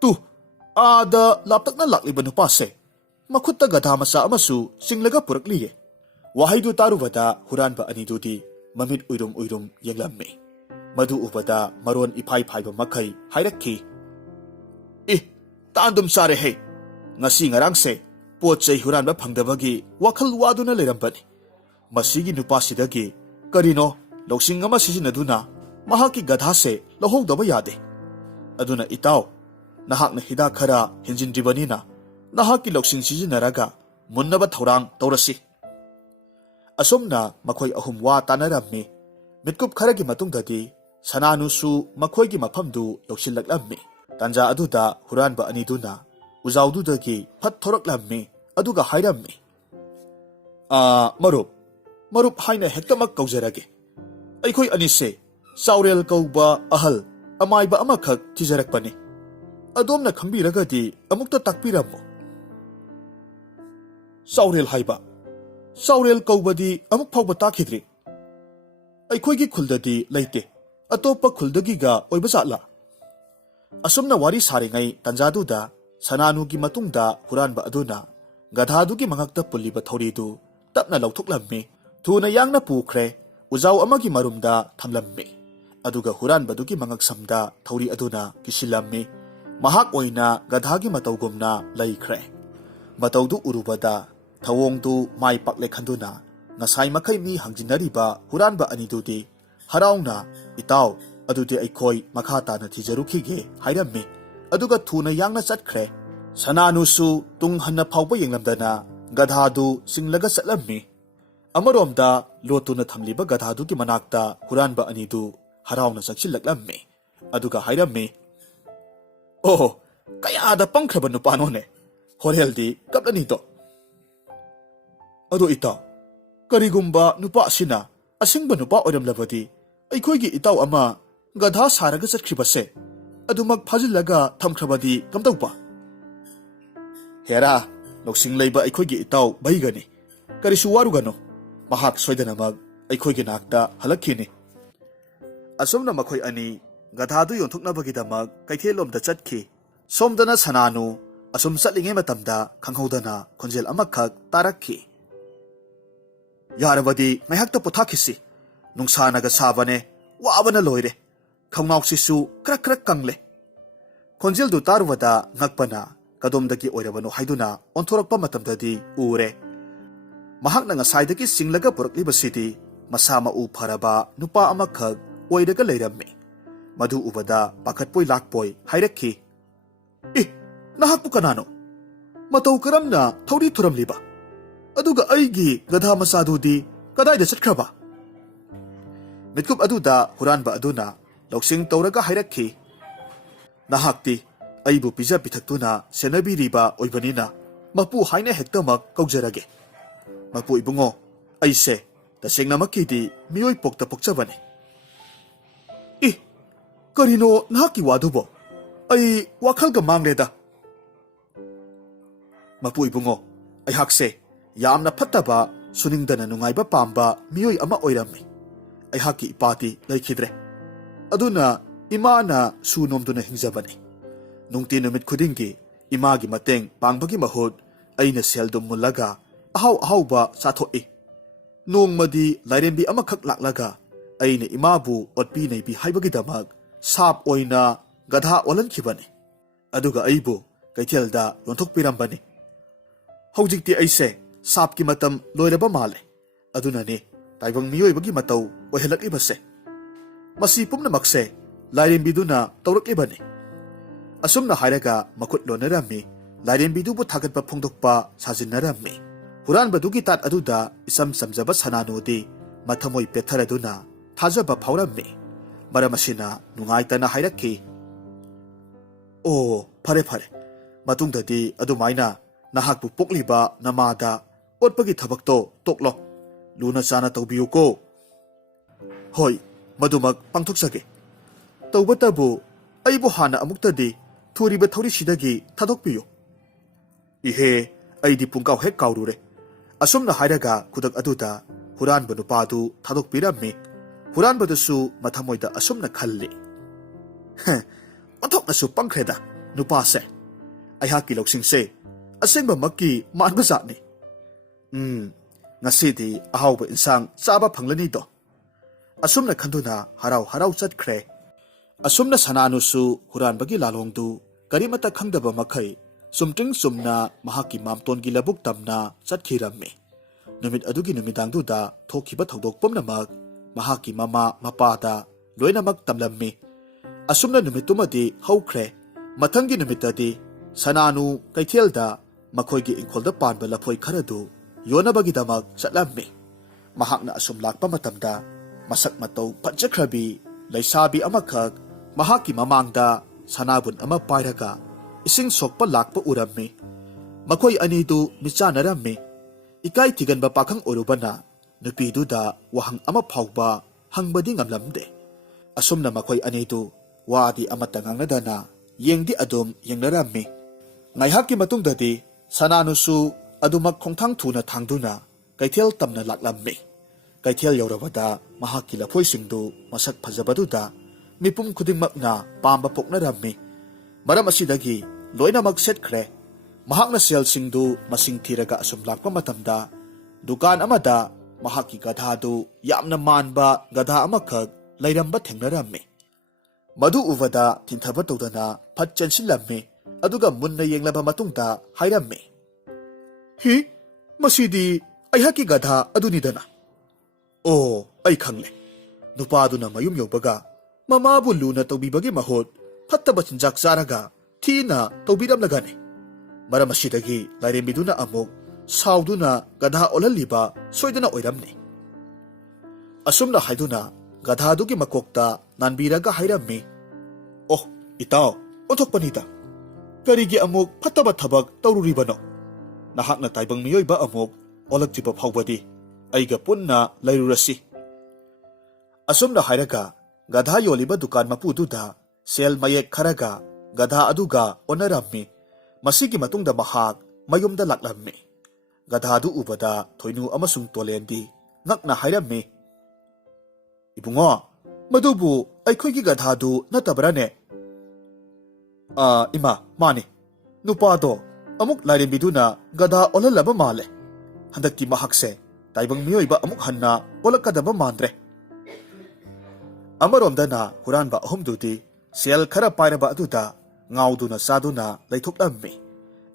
ꯇꯨ ꯑꯥꯗ ꯂꯥꯞꯇꯛꯅ ꯂꯥꯛꯂꯤꯕ ꯅꯨꯄꯥꯁꯦ ꯃꯈꯨꯠꯇ ꯒꯙꯥ ꯃꯆꯥ ꯑꯃꯁꯨ ꯆꯤꯡꯂꯒ ꯄꯨꯔꯛꯂꯤꯌꯦ ꯋꯥꯍꯩꯗꯨ ꯇꯥꯔꯨꯕꯗ ꯍꯨꯔꯥꯟꯕ ꯑꯅꯤꯗꯨꯗꯤ ꯃꯃꯤꯠ ꯎꯏꯔꯨꯝ ꯌꯦꯡꯂꯝꯃꯤ ꯃꯗꯨ ꯎꯕꯗ ꯃꯔꯣꯟ ꯏꯐꯥꯏ ꯐꯥꯏꯕ ꯃꯈꯩ ꯍꯥꯏꯔꯛꯈꯤ ꯇꯥꯟꯗꯨꯝ ꯆꯥꯔꯦꯍꯦ ꯉꯁꯤ ꯉꯔꯥꯡꯁꯦ ꯄꯣꯠ ꯆꯩ ꯍꯨꯔꯥꯟꯕ ꯐꯪꯗꯕꯒꯤ ꯋꯥꯈꯜ ꯋꯥꯗꯨꯅ ꯂꯩꯔꯝꯕꯅꯤ ꯃꯁꯤꯒꯤ ꯅꯨꯄꯥꯁꯤꯗꯒꯤ ꯀꯔꯤꯅꯣ ꯂꯧꯁꯤꯡ ꯑꯃ ꯁꯤꯖꯤꯟꯅꯗꯨꯅ ꯃꯍꯥꯛꯀꯤ ꯒꯙꯥꯁꯦ ꯂꯧꯍꯧꯗꯕ ꯌꯥꯗꯦ ꯑꯗꯨꯅ ꯏꯇꯥꯎ ꯅꯍꯥꯛꯅ ꯍꯤꯗꯥꯛ ꯈꯔ ꯍꯦꯟꯖꯤꯟꯗ꯭ꯔꯤꯕꯅꯤꯅ ꯅꯍꯥꯛꯀꯤ ꯂꯧꯁꯤꯡ ꯁꯤꯖꯤꯟꯅꯔꯒ ꯃꯨꯟꯅꯕ ꯊꯧꯔꯥꯡ ꯇꯧꯔꯁꯤ ꯑꯁꯨꯝꯅ ꯃꯈꯣꯏ ꯑꯍꯨꯝ ꯋꯥ ꯇꯥꯅꯔꯝꯃꯤ ꯃꯤꯠꯀꯨꯞ ꯈꯔꯒꯤ ꯃꯇꯨꯡꯗꯗꯤ ꯁꯅꯥꯅꯨꯁꯨ ꯃꯈꯣꯏꯒꯤ ꯃꯐꯝꯗꯨ ꯌꯧꯁꯤꯜꯂꯛꯂꯝꯃꯤ ꯇꯥꯟꯖꯥ ꯑꯗꯨꯗ ꯍꯨꯔꯥꯟꯕ ꯑꯅꯤꯗꯨꯅ ꯎꯖꯥꯎꯗꯨꯗꯒꯤ ꯐꯠ ꯊꯣꯔꯛꯂꯝꯃꯤ ꯑꯗꯨꯒ ꯍꯥꯏꯔꯝꯃꯤ ꯃꯔꯨꯞ ꯍꯥꯏꯅ ꯍꯦꯛꯇꯃꯛ ꯀꯧꯖꯔꯒꯦ ꯑꯩꯈꯣꯏ ꯑꯅꯤꯁꯦ ꯆꯥꯎꯔꯦꯜ ꯀꯧꯕ ꯑꯍꯜ ꯑꯃꯥꯏꯕ ꯑꯃꯈꯛ ꯊꯤꯖꯔꯛꯄꯅꯤ ꯑꯗꯣꯝꯅ ꯈꯪꯕꯤꯔꯒꯗꯤ ꯑꯃꯨꯛꯇ ꯇꯥꯛꯄꯤꯔꯝꯃꯨ ꯆꯥꯎꯔꯦꯜ ꯍꯥꯏꯕ ꯆꯥꯎꯔꯦꯜ ꯀꯧꯕꯗꯤ ꯑꯃꯨꯛ ꯐꯥꯎꯕ ꯇꯥꯈꯤꯗ꯭ꯔꯤ ꯑꯩꯈꯣꯏꯒꯤ ꯈꯨꯜꯗꯗꯤ ꯂꯩꯇꯦ ꯑꯇꯣꯞꯄ ꯈꯨꯜꯗꯒꯤꯒ ꯑꯣꯏꯕ ꯖꯥꯠꯂꯥ ꯑꯁꯨꯝꯅ ꯋꯥꯔꯤ ꯁꯥꯔꯤꯉꯩ ꯇꯥꯟꯖꯥꯗꯨꯗ ꯁꯅꯥꯅꯨꯒꯤ ꯃꯇꯨꯡꯗ ꯍꯨꯔꯥꯟꯕ ꯑꯗꯨꯅ ꯒꯙꯥꯗꯨꯒꯤ ꯃꯉꯛꯇ ꯄꯨꯜꯂꯤꯕ ꯊꯧꯔꯤꯗꯨ ꯇꯞꯅ ꯂꯧꯊꯣꯛꯂꯝꯃꯤ ꯊꯨꯅ ꯌꯥꯡꯅ ꯄꯨꯈ꯭ꯔꯦ ꯎꯖꯥꯎ ꯑꯃꯒꯤ ꯃꯔꯨꯝꯗ ꯊꯝꯂꯝꯃꯤ ꯑꯗꯨꯒ ꯍꯨꯔꯥꯟꯕꯗꯨꯒꯤ ꯃꯉꯛꯁꯝꯗ ꯊꯧꯔꯤ ꯑꯗꯨꯅ ꯀꯤꯁꯤꯜꯂꯝꯃꯤ ꯃꯍꯥꯛ ꯑꯣꯏꯅ ꯒꯙꯥꯒꯤ ꯃꯇꯧꯒꯨꯝꯅ ꯂꯩꯈ꯭ꯔꯦ ꯃꯇꯧꯗꯨ ꯎꯔꯨꯕꯗ ꯊꯧꯑꯣꯡꯗꯨ ꯃꯥꯏ ꯄꯥꯛꯂꯦ ꯈꯟꯗꯨꯅ ꯉꯁꯥꯏ ꯃꯈꯩ ꯃꯤ ꯍꯪꯖꯤꯟꯅꯔꯤꯕ ꯍꯨꯔꯥꯟꯕ ꯑꯅꯤꯗꯨꯗꯤ ꯍꯔꯥꯎꯅ ꯏꯇꯥꯎ ꯑꯗꯨꯗꯤ ꯑꯩꯈꯣꯏ ꯃꯈꯥ ꯇꯥꯅ ꯊꯤꯖꯔꯨꯈꯤꯒꯦ ꯍꯥꯏꯔꯝꯃꯤ ꯑꯗꯨꯒ ꯊꯨꯅ ꯌꯥꯡꯅ ꯆꯠꯈ꯭ꯔꯦ ꯁꯅꯥꯅꯨꯁꯨ ꯇꯨꯡ ꯍꯟꯅ ꯐꯥꯎꯕ ꯌꯦꯡꯂꯝꯗꯅ ꯒꯙꯥꯗꯨ ꯆꯤꯡꯂꯒ ꯆꯠꯂꯝꯃꯤ ꯑꯃꯔꯣꯝꯗ ꯂꯣꯠꯇꯨꯅ ꯊꯝꯂꯤꯕ ꯒꯙꯥꯗꯨꯒꯤ ꯃꯅꯥꯛꯇ ꯍꯨꯔꯥꯟꯕ ꯑꯅꯤꯗꯨ ꯍꯔꯥꯎꯅ ꯆꯪꯁꯤꯜꯂꯛꯂꯝꯃꯤ ꯑꯗꯨꯒ ꯍꯥꯏꯔꯝꯃꯤ ꯀꯌꯥꯗ ꯄꯪꯈ꯭ꯔꯕ ꯅꯨꯄꯥꯅꯣꯅꯦ ꯍꯣꯔꯦꯜꯗꯤ ꯀꯞꯂꯅꯤꯗꯣ꯫ ꯑꯗꯣ ꯏꯇꯥꯎ, ꯀꯔꯤꯒꯨꯝꯕ ꯅꯨꯄꯥ ꯑꯁꯤꯅ ꯑꯁꯦꯡꯕ ꯅꯨꯄꯥ ꯑꯣꯏꯔꯝꯂꯕꯗꯤ ꯑꯩꯈꯣꯏꯒꯤ ꯏꯇꯥꯎ ꯑꯃ ꯒꯙꯥ ꯁꯥꯔꯒ ꯆꯠꯈ꯭ꯔꯤꯕꯁꯦ ꯑꯗꯨꯃꯛ ꯐꯥꯖꯤꯜꯂꯒ ꯊꯝꯈ꯭ꯔꯕꯗꯤ ꯀꯝꯗꯧꯕ? ꯍꯦꯔꯥ, ꯂꯧꯁꯤꯡ ꯂꯩꯕ ꯑꯩꯈꯣꯏꯒꯤ ꯏꯇꯥꯎ ꯚꯩꯒꯅꯤ, ꯀꯔꯤꯁꯨ ꯋꯥꯔꯨꯒꯅꯨ, ꯃꯍꯥꯛ ꯁꯣꯏꯗꯅꯃꯛ ꯑꯩꯈꯣꯏꯒꯤ ꯅꯥꯛꯇ ꯍꯜꯂꯛꯈꯤꯅꯤ꯫ ꯑꯁꯨꯝꯅ ꯃꯈꯣꯏ ꯑꯅꯤ ꯒꯙꯥꯗꯨ ꯌꯣꯟꯊꯣꯛꯅꯕꯒꯤꯗꯃꯛ ꯀꯩꯊꯦꯜꯂꯣꯝꯗ ꯆꯠꯈꯤ꯫ ꯁꯣꯝꯗꯅ ꯁꯅꯥꯅꯨ ꯑꯁꯨꯝ ꯆꯠꯂꯤꯉꯩ ꯃꯇꯝꯗ ꯈꯪꯍꯧꯗꯅ ꯈꯣꯟꯖꯦꯜ ꯑꯃꯈꯛ ꯇꯥꯔꯛꯈꯤ꯫ ꯌꯥꯔꯕꯗꯤ ꯉꯥꯏꯍꯥꯛꯇ ꯄꯣꯊꯥꯈꯤꯁꯤ, ꯅꯨꯡꯁꯥꯅꯒ ꯁꯥꯕꯅꯦ, ꯋꯥꯕꯅ ꯂꯣꯏꯔꯦ, ꯈꯧꯅꯥꯎꯁꯤꯁꯨ ꯈꯔ ꯀꯪꯂꯦ꯫ ꯈꯣꯟꯖꯦꯜꯗꯨ ꯇꯥꯔꯨꯕꯗ ꯉꯛꯄꯅ ꯀꯗꯣꯝꯗꯒꯤ ꯑꯣꯏꯔꯕꯅꯣ ꯍꯥꯏꯗꯨꯅ ꯑꯣꯟꯊꯣꯔꯛꯄ ꯃꯇꯝꯗꯗꯤ ꯎꯔꯦ ꯃꯍꯥꯛꯅ ꯉꯁꯥꯏꯗꯒꯤ ꯆꯤꯡꯂꯒ ꯄꯨꯔꯛꯂꯤꯕꯁꯤꯗꯤ ꯃꯁꯥ ꯃꯎ ꯐꯔꯕ ꯅꯨꯄꯥ ꯑꯃꯈꯛ ꯑꯣꯏꯔꯒ ꯂꯩꯔꯝꯃꯤ꯫ ꯃꯗꯨ ꯎꯕꯗ ꯄꯥꯈꯠꯄꯣꯏ ꯂꯥꯛꯄꯣꯏ ꯍꯥꯏꯔꯛꯈꯤ, ꯅꯍꯥꯛꯄꯨ ꯀꯅꯥꯅꯣ? ꯃꯇꯧ ꯀꯔꯝꯅ ꯊꯧꯔꯤ ꯊꯨꯔꯝꯂꯤꯕ? ꯑꯗꯨꯒ ꯑꯩꯒꯤ ꯒꯙꯥ ꯃꯆꯥꯗꯨꯗꯤ ꯀꯗꯥꯏꯗ ꯆꯠꯈ꯭ꯔꯕ? ꯃꯤꯠꯀꯨꯞ ꯑꯗꯨꯗ ꯍꯨꯔꯥꯟꯕ ꯑꯗꯨꯅ ꯂꯧꯁꯤꯡ ꯇꯧꯔꯒ ꯍꯥꯏꯔꯛꯈꯤ, ꯅꯍꯥꯛꯇꯤ ꯑꯩꯕꯨ ꯄꯤꯖ ꯄꯤꯊꯛꯇꯨꯅ ꯁꯦꯟꯅꯕꯤꯔꯤꯕ ꯑꯣꯏꯕꯅꯤꯅ ꯃꯄꯨ ꯍꯥꯏꯅ ꯍꯦꯛꯇꯃꯛ ꯀꯧꯖꯔꯒꯦ꯫ ꯃꯄꯨ ꯏꯕꯨꯡꯉꯣ, ꯑꯩꯁꯦ ꯇꯁꯦꯡꯅꯃꯛꯀꯤꯗꯤ ꯃꯤꯑꯣꯏ ꯄꯣꯛꯇ ꯄꯣꯛꯆꯕꯅꯤ꯫ ꯀꯔꯤꯅꯣ ꯅꯍꯥꯛꯀꯤ ꯋꯥꯗꯨꯕꯣ? ꯑꯩ ꯋꯥꯈꯜꯒ ꯃꯥꯡꯂꯦꯗ꯫ ꯃꯄꯨ ꯏꯕꯨꯡꯉꯣ, ꯑꯩꯍꯥꯛꯁꯦ ꯌꯥꯝꯅ ꯐꯠꯇꯕ, ꯁꯨꯅꯤꯡꯗꯅ ꯅꯨꯡꯉꯥꯏꯕ ꯄꯥꯝꯕ ꯃꯤꯑꯣꯏ ꯑꯃ ꯑꯣꯏꯔꯝꯃꯤ꯫ ꯑꯩꯍꯥꯛꯀꯤ ꯏꯄꯥꯗꯤ ꯂꯩꯈꯤꯗ꯭ꯔꯦ, ꯑꯗꯨꯅ ꯏꯃꯥꯅ ꯁꯨ ꯅꯣꯝꯗꯨꯅ ꯍꯤꯡꯖꯕꯅꯤ꯫ ꯅꯨꯡꯇꯤ ꯅꯨꯃꯤꯠ ꯈꯨꯗꯤꯡꯒꯤ ꯏꯃꯥꯒꯤ ꯃꯇꯦꯡ ꯄꯥꯡꯕꯒꯤ ꯃꯍꯨꯠ ꯑꯩꯅ ꯁꯦꯜꯗꯨ ꯃꯨꯜꯂꯒ ꯑꯍꯥꯎꯕ ꯆꯥꯊꯣꯛꯏ꯫ ꯅꯣꯡꯃꯗꯤ ꯂꯥꯏꯔꯦꯝꯕꯤ ꯑꯃꯈꯛ ꯂꯥꯛꯂꯒ ꯑꯩꯅ ꯏꯃꯥꯕꯨ ꯑꯣꯠꯄꯤ ꯅꯩꯕꯤ ꯍꯥꯏꯕꯒꯤꯗꯃꯛ ꯁꯥꯞ ꯑꯣꯏꯅ ꯒꯙꯥ ꯑꯣꯜꯍꯟꯈꯤꯕꯅꯤ, ꯑꯗꯨꯒ ꯑꯩꯕꯨ ꯀꯩꯊꯦꯜꯗ ꯌꯣꯟꯊꯣꯛꯄꯤꯔꯝꯕꯅꯤ꯫ ꯍꯧꯖꯤꯛꯇꯤ ꯑꯩꯁꯦ ꯁꯥꯞꯀꯤ ꯃꯇꯝ ꯂꯣꯏꯔꯕ ꯃꯥꯜꯂꯦ, ꯑꯗꯨꯅꯅꯤ ꯇꯥꯏꯕꯪ ꯃꯤꯑꯣꯏꯕꯒꯤ ꯃꯇꯧ ꯑꯣꯏꯍꯜꯂꯛꯂꯤꯕꯁꯦ꯫ ꯃꯁꯤ ꯄꯨꯝꯅꯃꯛꯁꯦ ꯂꯥꯏꯔꯦꯝꯕꯤꯗꯨꯅ ꯇꯧꯔꯛꯂꯤꯕꯅꯤ꯫ ꯑꯁꯨꯝꯅ ꯍꯥꯏꯔꯒ ꯃꯈꯨꯠ ꯂꯣꯟꯅꯔꯝꯃꯤ, ꯂꯥꯏꯔꯦꯝꯕꯤꯗꯨꯕꯨ ꯊꯥꯒꯠꯄ ꯐꯣꯡꯗꯣꯛꯄ ꯁꯥꯖꯤꯟꯅꯔꯝꯃꯤ꯫ ꯍꯨꯔꯥꯟꯕꯗꯨꯒꯤ ꯇꯥꯠ ꯑꯗꯨꯗ ꯏꯆꯝ ꯆꯝꯖꯕ ꯁꯅꯥꯅꯨꯗꯤ ꯃꯊꯃꯣꯏ ꯄꯦꯠꯊꯔꯗꯨꯅ ꯊꯥꯖꯕ ꯐꯥꯎꯔꯝꯃꯤ꯫ ꯃꯔꯝ ꯑꯁꯤꯅ ꯅꯨꯡꯉꯥꯏꯇꯅ ꯍꯥꯏꯔꯛꯈꯤ, ꯑꯣ ꯐꯔꯦ, ꯃꯇꯨꯡꯗꯗꯤ ꯑꯗꯨꯃꯥꯏꯅ ꯅꯍꯥꯛꯄꯨ ꯄꯣꯛꯂꯤꯕ ꯅꯃꯥꯗ ꯑꯣꯠꯄꯒꯤ ꯊꯕꯛꯇꯣ ꯇꯣꯛꯂꯣ, ꯂꯨꯅ ꯆꯥꯅ ꯇꯧꯕꯤꯌꯨꯀꯣ꯫ ꯍꯣꯏ, ꯃꯗꯨꯃꯛ ꯄꯥꯡꯊꯣꯛꯆꯒꯦ꯫ ꯇꯧꯕꯇꯕꯨ ꯑꯩꯕꯨ ꯍꯥꯟꯅ ꯑꯃꯨꯛꯇꯗꯤ ꯊꯨꯔꯤꯕ ꯊꯧꯔꯤꯁꯤꯗꯒꯤ ꯊꯥꯗꯣꯛꯄꯤꯌꯨ꯫ ꯏꯍꯦ, ꯑꯩꯗꯤ ꯄꯨꯡꯀꯥꯎ ꯍꯦꯛ ꯀꯥꯎꯔꯨꯔꯦ꯫ ꯑꯁꯨꯝꯅ ꯍꯥꯏꯔꯒ ꯈꯨꯗꯛ ꯑꯗꯨꯗ ꯍꯨꯔꯥꯟꯕ ꯅꯨꯄꯥꯗꯨ ꯊꯥꯗꯣꯛꯄꯤꯔꯝꯃꯤ꯫ ꯍꯨꯔꯥꯟꯕꯗꯨꯁꯨ ꯃꯊꯃꯣꯏꯗ ꯑꯁꯨꯝꯅ ꯈꯜꯂꯤ, ꯑꯣꯟꯊꯣꯛꯅꯁꯨ ꯄꯪꯈ꯭ꯔꯦꯗ ꯅꯨꯄꯥꯁꯦ, ꯑꯩꯍꯥꯛꯀꯤ ꯂꯧꯁꯤꯡꯁꯦ ꯑꯁꯦꯡꯕꯃꯛꯀꯤ ꯃꯥꯟꯕꯖꯥꯠꯅꯤ꯫ ꯉꯁꯤꯗꯤ ꯑꯍꯥꯎꯕ ꯏꯟꯁꯥꯡ ꯆꯥꯕ ꯐꯪꯂꯅꯤꯗꯣ꯫ ꯑꯁꯨꯝꯅ ꯈꯟꯗꯨꯅ ꯍꯔꯥꯎ ꯆꯠꯈ꯭ꯔꯦ꯫ ꯑꯁꯨꯝꯅ ꯁꯅꯥꯅꯨꯁꯨ ꯍꯨꯔꯥꯟꯕꯒꯤ ꯂꯥꯂꯣꯡꯗꯨ ꯀꯔꯤꯃꯠꯇ ꯈꯪꯗꯕ ꯃꯈꯩ ꯆꯨꯝꯇ꯭ꯔꯤꯡ ꯆꯨꯝꯅ ꯃꯍꯥꯛꯀꯤ ꯃꯥꯝꯇꯣꯟꯒꯤ ꯂꯧꯕꯨꯛ ꯇꯝꯅ ꯆꯠꯈꯤꯔꯝꯃꯤ꯫ ꯅꯨꯃꯤꯠ ꯑꯗꯨꯒꯤ ꯅꯨꯃꯤꯗꯥꯡꯗꯨꯗ ꯊꯣꯛꯈꯤꯕ ꯊꯧꯗꯣꯛ ꯄꯨꯝꯅꯃꯛ ꯃꯍꯥꯛꯀꯤ ꯃꯃꯥ ꯃꯄꯥꯗ ꯂꯣꯏꯅꯃꯛ ꯇꯝꯂꯝꯃꯤ꯫ ꯑꯁꯨꯝꯅ ꯅꯨꯃꯤꯠꯇꯨꯃꯗꯤ ꯍꯧꯈ꯭ꯔꯦ꯫ ꯃꯊꯪꯒꯤ ꯅꯨꯃꯤꯠꯇꯗꯤ ꯁꯅꯥꯅꯨ ꯀꯩꯊꯦꯜꯗ ꯃꯈꯣꯏꯒꯤ ꯏꯪꯈꯣꯜꯗ ꯄꯥꯟꯕ ꯂꯐꯣꯏ ꯈꯔꯗꯨ ꯌꯣꯟꯅꯕꯒꯤꯗꯃꯛ ꯆꯠꯂꯝꯃꯤ꯫ ꯃꯍꯥꯛꯅ ꯑꯁꯨꯝ ꯂꯥꯛꯄ ꯃꯇꯝꯗ ꯃꯁꯛ ꯃꯇꯧ ꯐꯖꯈ꯭ꯔꯕꯤ ꯂꯩꯁꯥꯕꯤ ꯑꯃꯈꯛ ꯃꯍꯥꯛꯀꯤ ꯃꯃꯥꯡꯗ ꯁꯅꯥꯕꯨꯟ ꯑꯃ ꯄꯥꯏꯔꯒ ꯏꯁꯤꯡ ꯁꯣꯛꯄ ꯂꯥꯛꯄ ꯎꯔꯝꯃꯤ꯫ ꯃꯈꯣꯏ ꯑꯅꯤꯗꯨ ꯃꯤꯆꯥꯟꯅꯔꯝꯃꯤ꯫ ꯏꯀꯥꯏ ꯊꯤꯒꯟꯕ ꯄꯥꯈꯪ ꯑꯣꯏꯔꯨꯕꯅ ꯅꯨꯄꯤꯗꯨꯗ ꯋꯥꯍꯪ ꯑꯃ ꯐꯥꯎꯕ ꯍꯪꯕꯗꯤ ꯉꯝꯂꯝꯗꯦ꯫ ꯑꯁꯨꯝꯅ ꯃꯈꯣꯏ ꯑꯅꯤꯗꯨ ꯋꯥꯗꯤ ꯑꯃꯠꯇ ꯉꯥꯡꯅꯗꯅ ꯌꯦꯡꯗꯤ ꯑꯗꯨꯝ ꯌꯦꯡꯅꯔꯝꯃꯤ꯫ ꯉꯥꯏꯍꯥꯛꯀꯤ ꯃꯇꯨꯡꯗꯗꯤ ꯁꯅꯥꯅꯨꯁꯨ ꯑꯗꯨꯃꯛ ꯈꯣꯡꯊꯥꯡ ꯊꯨꯅ ꯊꯥꯡꯗꯨꯅ ꯀꯩꯊꯦꯜ ꯇꯝꯅ ꯂꯥꯛꯂꯝꯃꯤ꯫ ꯀꯩꯊꯦꯜ ꯌꯧꯔꯕꯗ ꯃꯍꯥꯛꯀꯤ ꯂꯐꯣꯏꯁꯤꯡꯗꯨ ꯃꯁꯛ ꯐꯖꯕꯗꯨꯗ ꯃꯤꯄꯨꯝ ꯈꯨꯗꯤꯡꯃꯛꯅ ꯄꯥꯝꯕ ꯄꯣꯛꯅꯔꯝꯃꯤ꯫ ꯃꯔꯝ ꯑꯁꯤꯗꯒꯤ ꯂꯣꯏꯅꯃꯛ ꯁꯦꯠꯈ꯭ꯔꯦ꯫ ꯃꯍꯥꯛꯅ ꯁꯦꯜꯁꯤꯡꯗꯨ ꯃꯁꯤꯡ ꯊꯤꯔꯒ ꯑꯁꯨꯝ ꯂꯥꯛꯄ ꯃꯇꯝꯗ ꯗꯨꯀꯥꯟ ꯑꯃꯗ ꯃꯍꯥꯛꯀꯤ ꯒꯙꯥꯗꯨ ꯌꯥꯝꯅ ꯃꯥꯟꯕ ꯒꯙꯥ ꯑꯃꯈꯛ ꯂꯩꯔꯝꯕ ꯊꯦꯡꯅꯔꯝꯃꯤ꯫ ꯃꯗꯨ ꯎꯕꯗ ꯊꯤꯟꯊꯕ ꯇꯧꯗꯅ ꯐꯠ ꯆꯦꯟꯁꯤꯜꯂꯝꯃꯤ, ꯑꯗꯨꯒ ꯃꯨꯟꯅ ꯌꯦꯡꯂꯕ ꯃꯇꯨꯡꯗ ꯍꯥꯏꯔꯝꯃꯤ, ꯃꯁꯤꯗꯤ ꯑꯩꯍꯥꯛꯀꯤ ꯒꯙꯥ ꯑꯗꯨꯅꯤꯗꯅ꯫ ꯑꯣ, ꯑꯩ ꯈꯪꯂꯦ꯫ ꯅꯨꯄꯥꯗꯨꯅ ꯃꯌꯨꯝ ꯌꯧꯕꯒ ꯃꯃꯥꯕꯨ ꯂꯨꯅ ꯇꯧꯕꯤꯕꯒꯤ ꯃꯍꯨꯠ ꯐꯠꯇꯕ ꯆꯤꯟꯖꯥꯛ ꯆꯥꯔꯒ ꯊꯤꯅ ꯇꯧꯕꯤꯔꯝꯂꯒꯅꯤ꯫ ꯃꯔꯝ ꯑꯁꯤꯗꯒꯤ ꯂꯥꯏꯔꯦꯝꯕꯤꯗꯨꯅ ꯑꯃꯨꯛ ꯁꯥꯎꯗꯨꯅ ꯒꯙꯥ ꯑꯣꯜꯍꯜꯂꯤꯕ ꯁꯣꯏꯗꯅ ꯑꯣꯏꯔꯝꯅꯤ꯫ ꯑꯁꯨꯝꯅ ꯍꯥꯏꯗꯨꯅ ꯒꯙꯥꯗꯨꯒꯤ ꯃꯀꯣꯛꯇ ꯅꯥꯟꯕꯤꯔꯒ ꯍꯥꯏꯔꯝꯃꯤ, ꯑꯣ ꯏꯇꯥꯎ, ꯑꯣꯟꯊꯣꯛꯄꯅꯤꯗ꯫ ꯀꯔꯤꯒꯤ ꯑꯃꯨꯛ ꯐꯠꯇꯕ ꯊꯕꯛ ꯇꯧꯔꯨꯔꯤꯕꯅꯣ? ꯅꯍꯥꯛꯅ ꯇꯥꯏꯕꯪ ꯃꯤꯑꯣꯏꯕ ꯑꯃꯨꯛ ꯑꯣꯜꯂꯛꯇ꯭ꯔꯤꯕ ꯐꯥꯎꯕꯗꯤ ꯑꯩꯒ ꯄꯨꯟꯅ ꯂꯩꯔꯨꯔꯁꯤ꯫ ꯑꯁꯨꯝꯅ ꯍꯥꯏꯔꯒ ꯒꯙꯥ ꯌꯣꯜꯂꯤꯕ ꯗꯨꯀꯥꯟ ꯃꯄꯨꯗꯨꯗ ꯁꯦꯜ ꯃꯌꯦꯛ ꯈꯔꯒ ꯒꯙꯥ ꯑꯗꯨꯒ ꯑꯣꯟꯅꯔꯝꯃꯤ꯫ ꯃꯁꯤꯒꯤ ꯃꯇꯨꯡꯗ ꯃꯍꯥꯛ ꯃꯌꯨꯝꯗ ꯂꯥꯛꯂꯝꯃꯤ꯫ ꯒꯙꯥꯗꯨ ꯎꯕꯗ ꯊꯣꯏꯅꯨ ꯑꯃꯁꯨꯡ ꯇꯣꯂꯦꯟꯗꯤ ꯉꯛꯅ ꯍꯥꯏꯔꯝꯃꯤ, ꯏꯕꯨꯡꯉꯣ, ꯃꯗꯨꯕꯨ ꯑꯩꯈꯣꯏꯒꯤ ꯒꯙꯥꯗꯨ ꯅꯠꯇꯕ꯭ꯔꯥꯅꯦ? ꯏꯃꯥ, ꯃꯥꯅꯤ꯫ ꯅꯨꯄꯥꯗꯣ ꯑꯃꯨꯛ ꯂꯥꯏꯔꯦꯝꯕꯤꯗꯨꯅ ꯒꯙꯥ ꯑꯣꯜꯍꯜꯂꯕ ꯃꯥꯜꯂꯦ꯫ ꯍꯟꯗꯛꯇꯤ ꯃꯍꯥꯛꯁꯦ ꯇꯥꯏꯕꯪ ꯃꯤꯑꯣꯏꯕ ꯑꯃꯨꯛ ꯍꯟꯅ ꯑꯣꯜꯂꯛꯀꯗꯕ ꯃꯥꯟꯗ꯭ꯔꯦ꯫ ꯑꯃꯔꯣꯝꯗꯅ ꯍꯨꯔꯥꯟꯕ ꯑꯍꯨꯝꯗꯨꯗꯤ ꯁꯦꯜ ꯈꯔ ꯄꯥꯏꯔꯕ ꯑꯗꯨꯗ ꯉꯥꯎꯗꯨꯅ ꯆꯥꯗꯨꯅ ꯂꯩꯊꯣꯛꯂꯝꯃꯤ꯫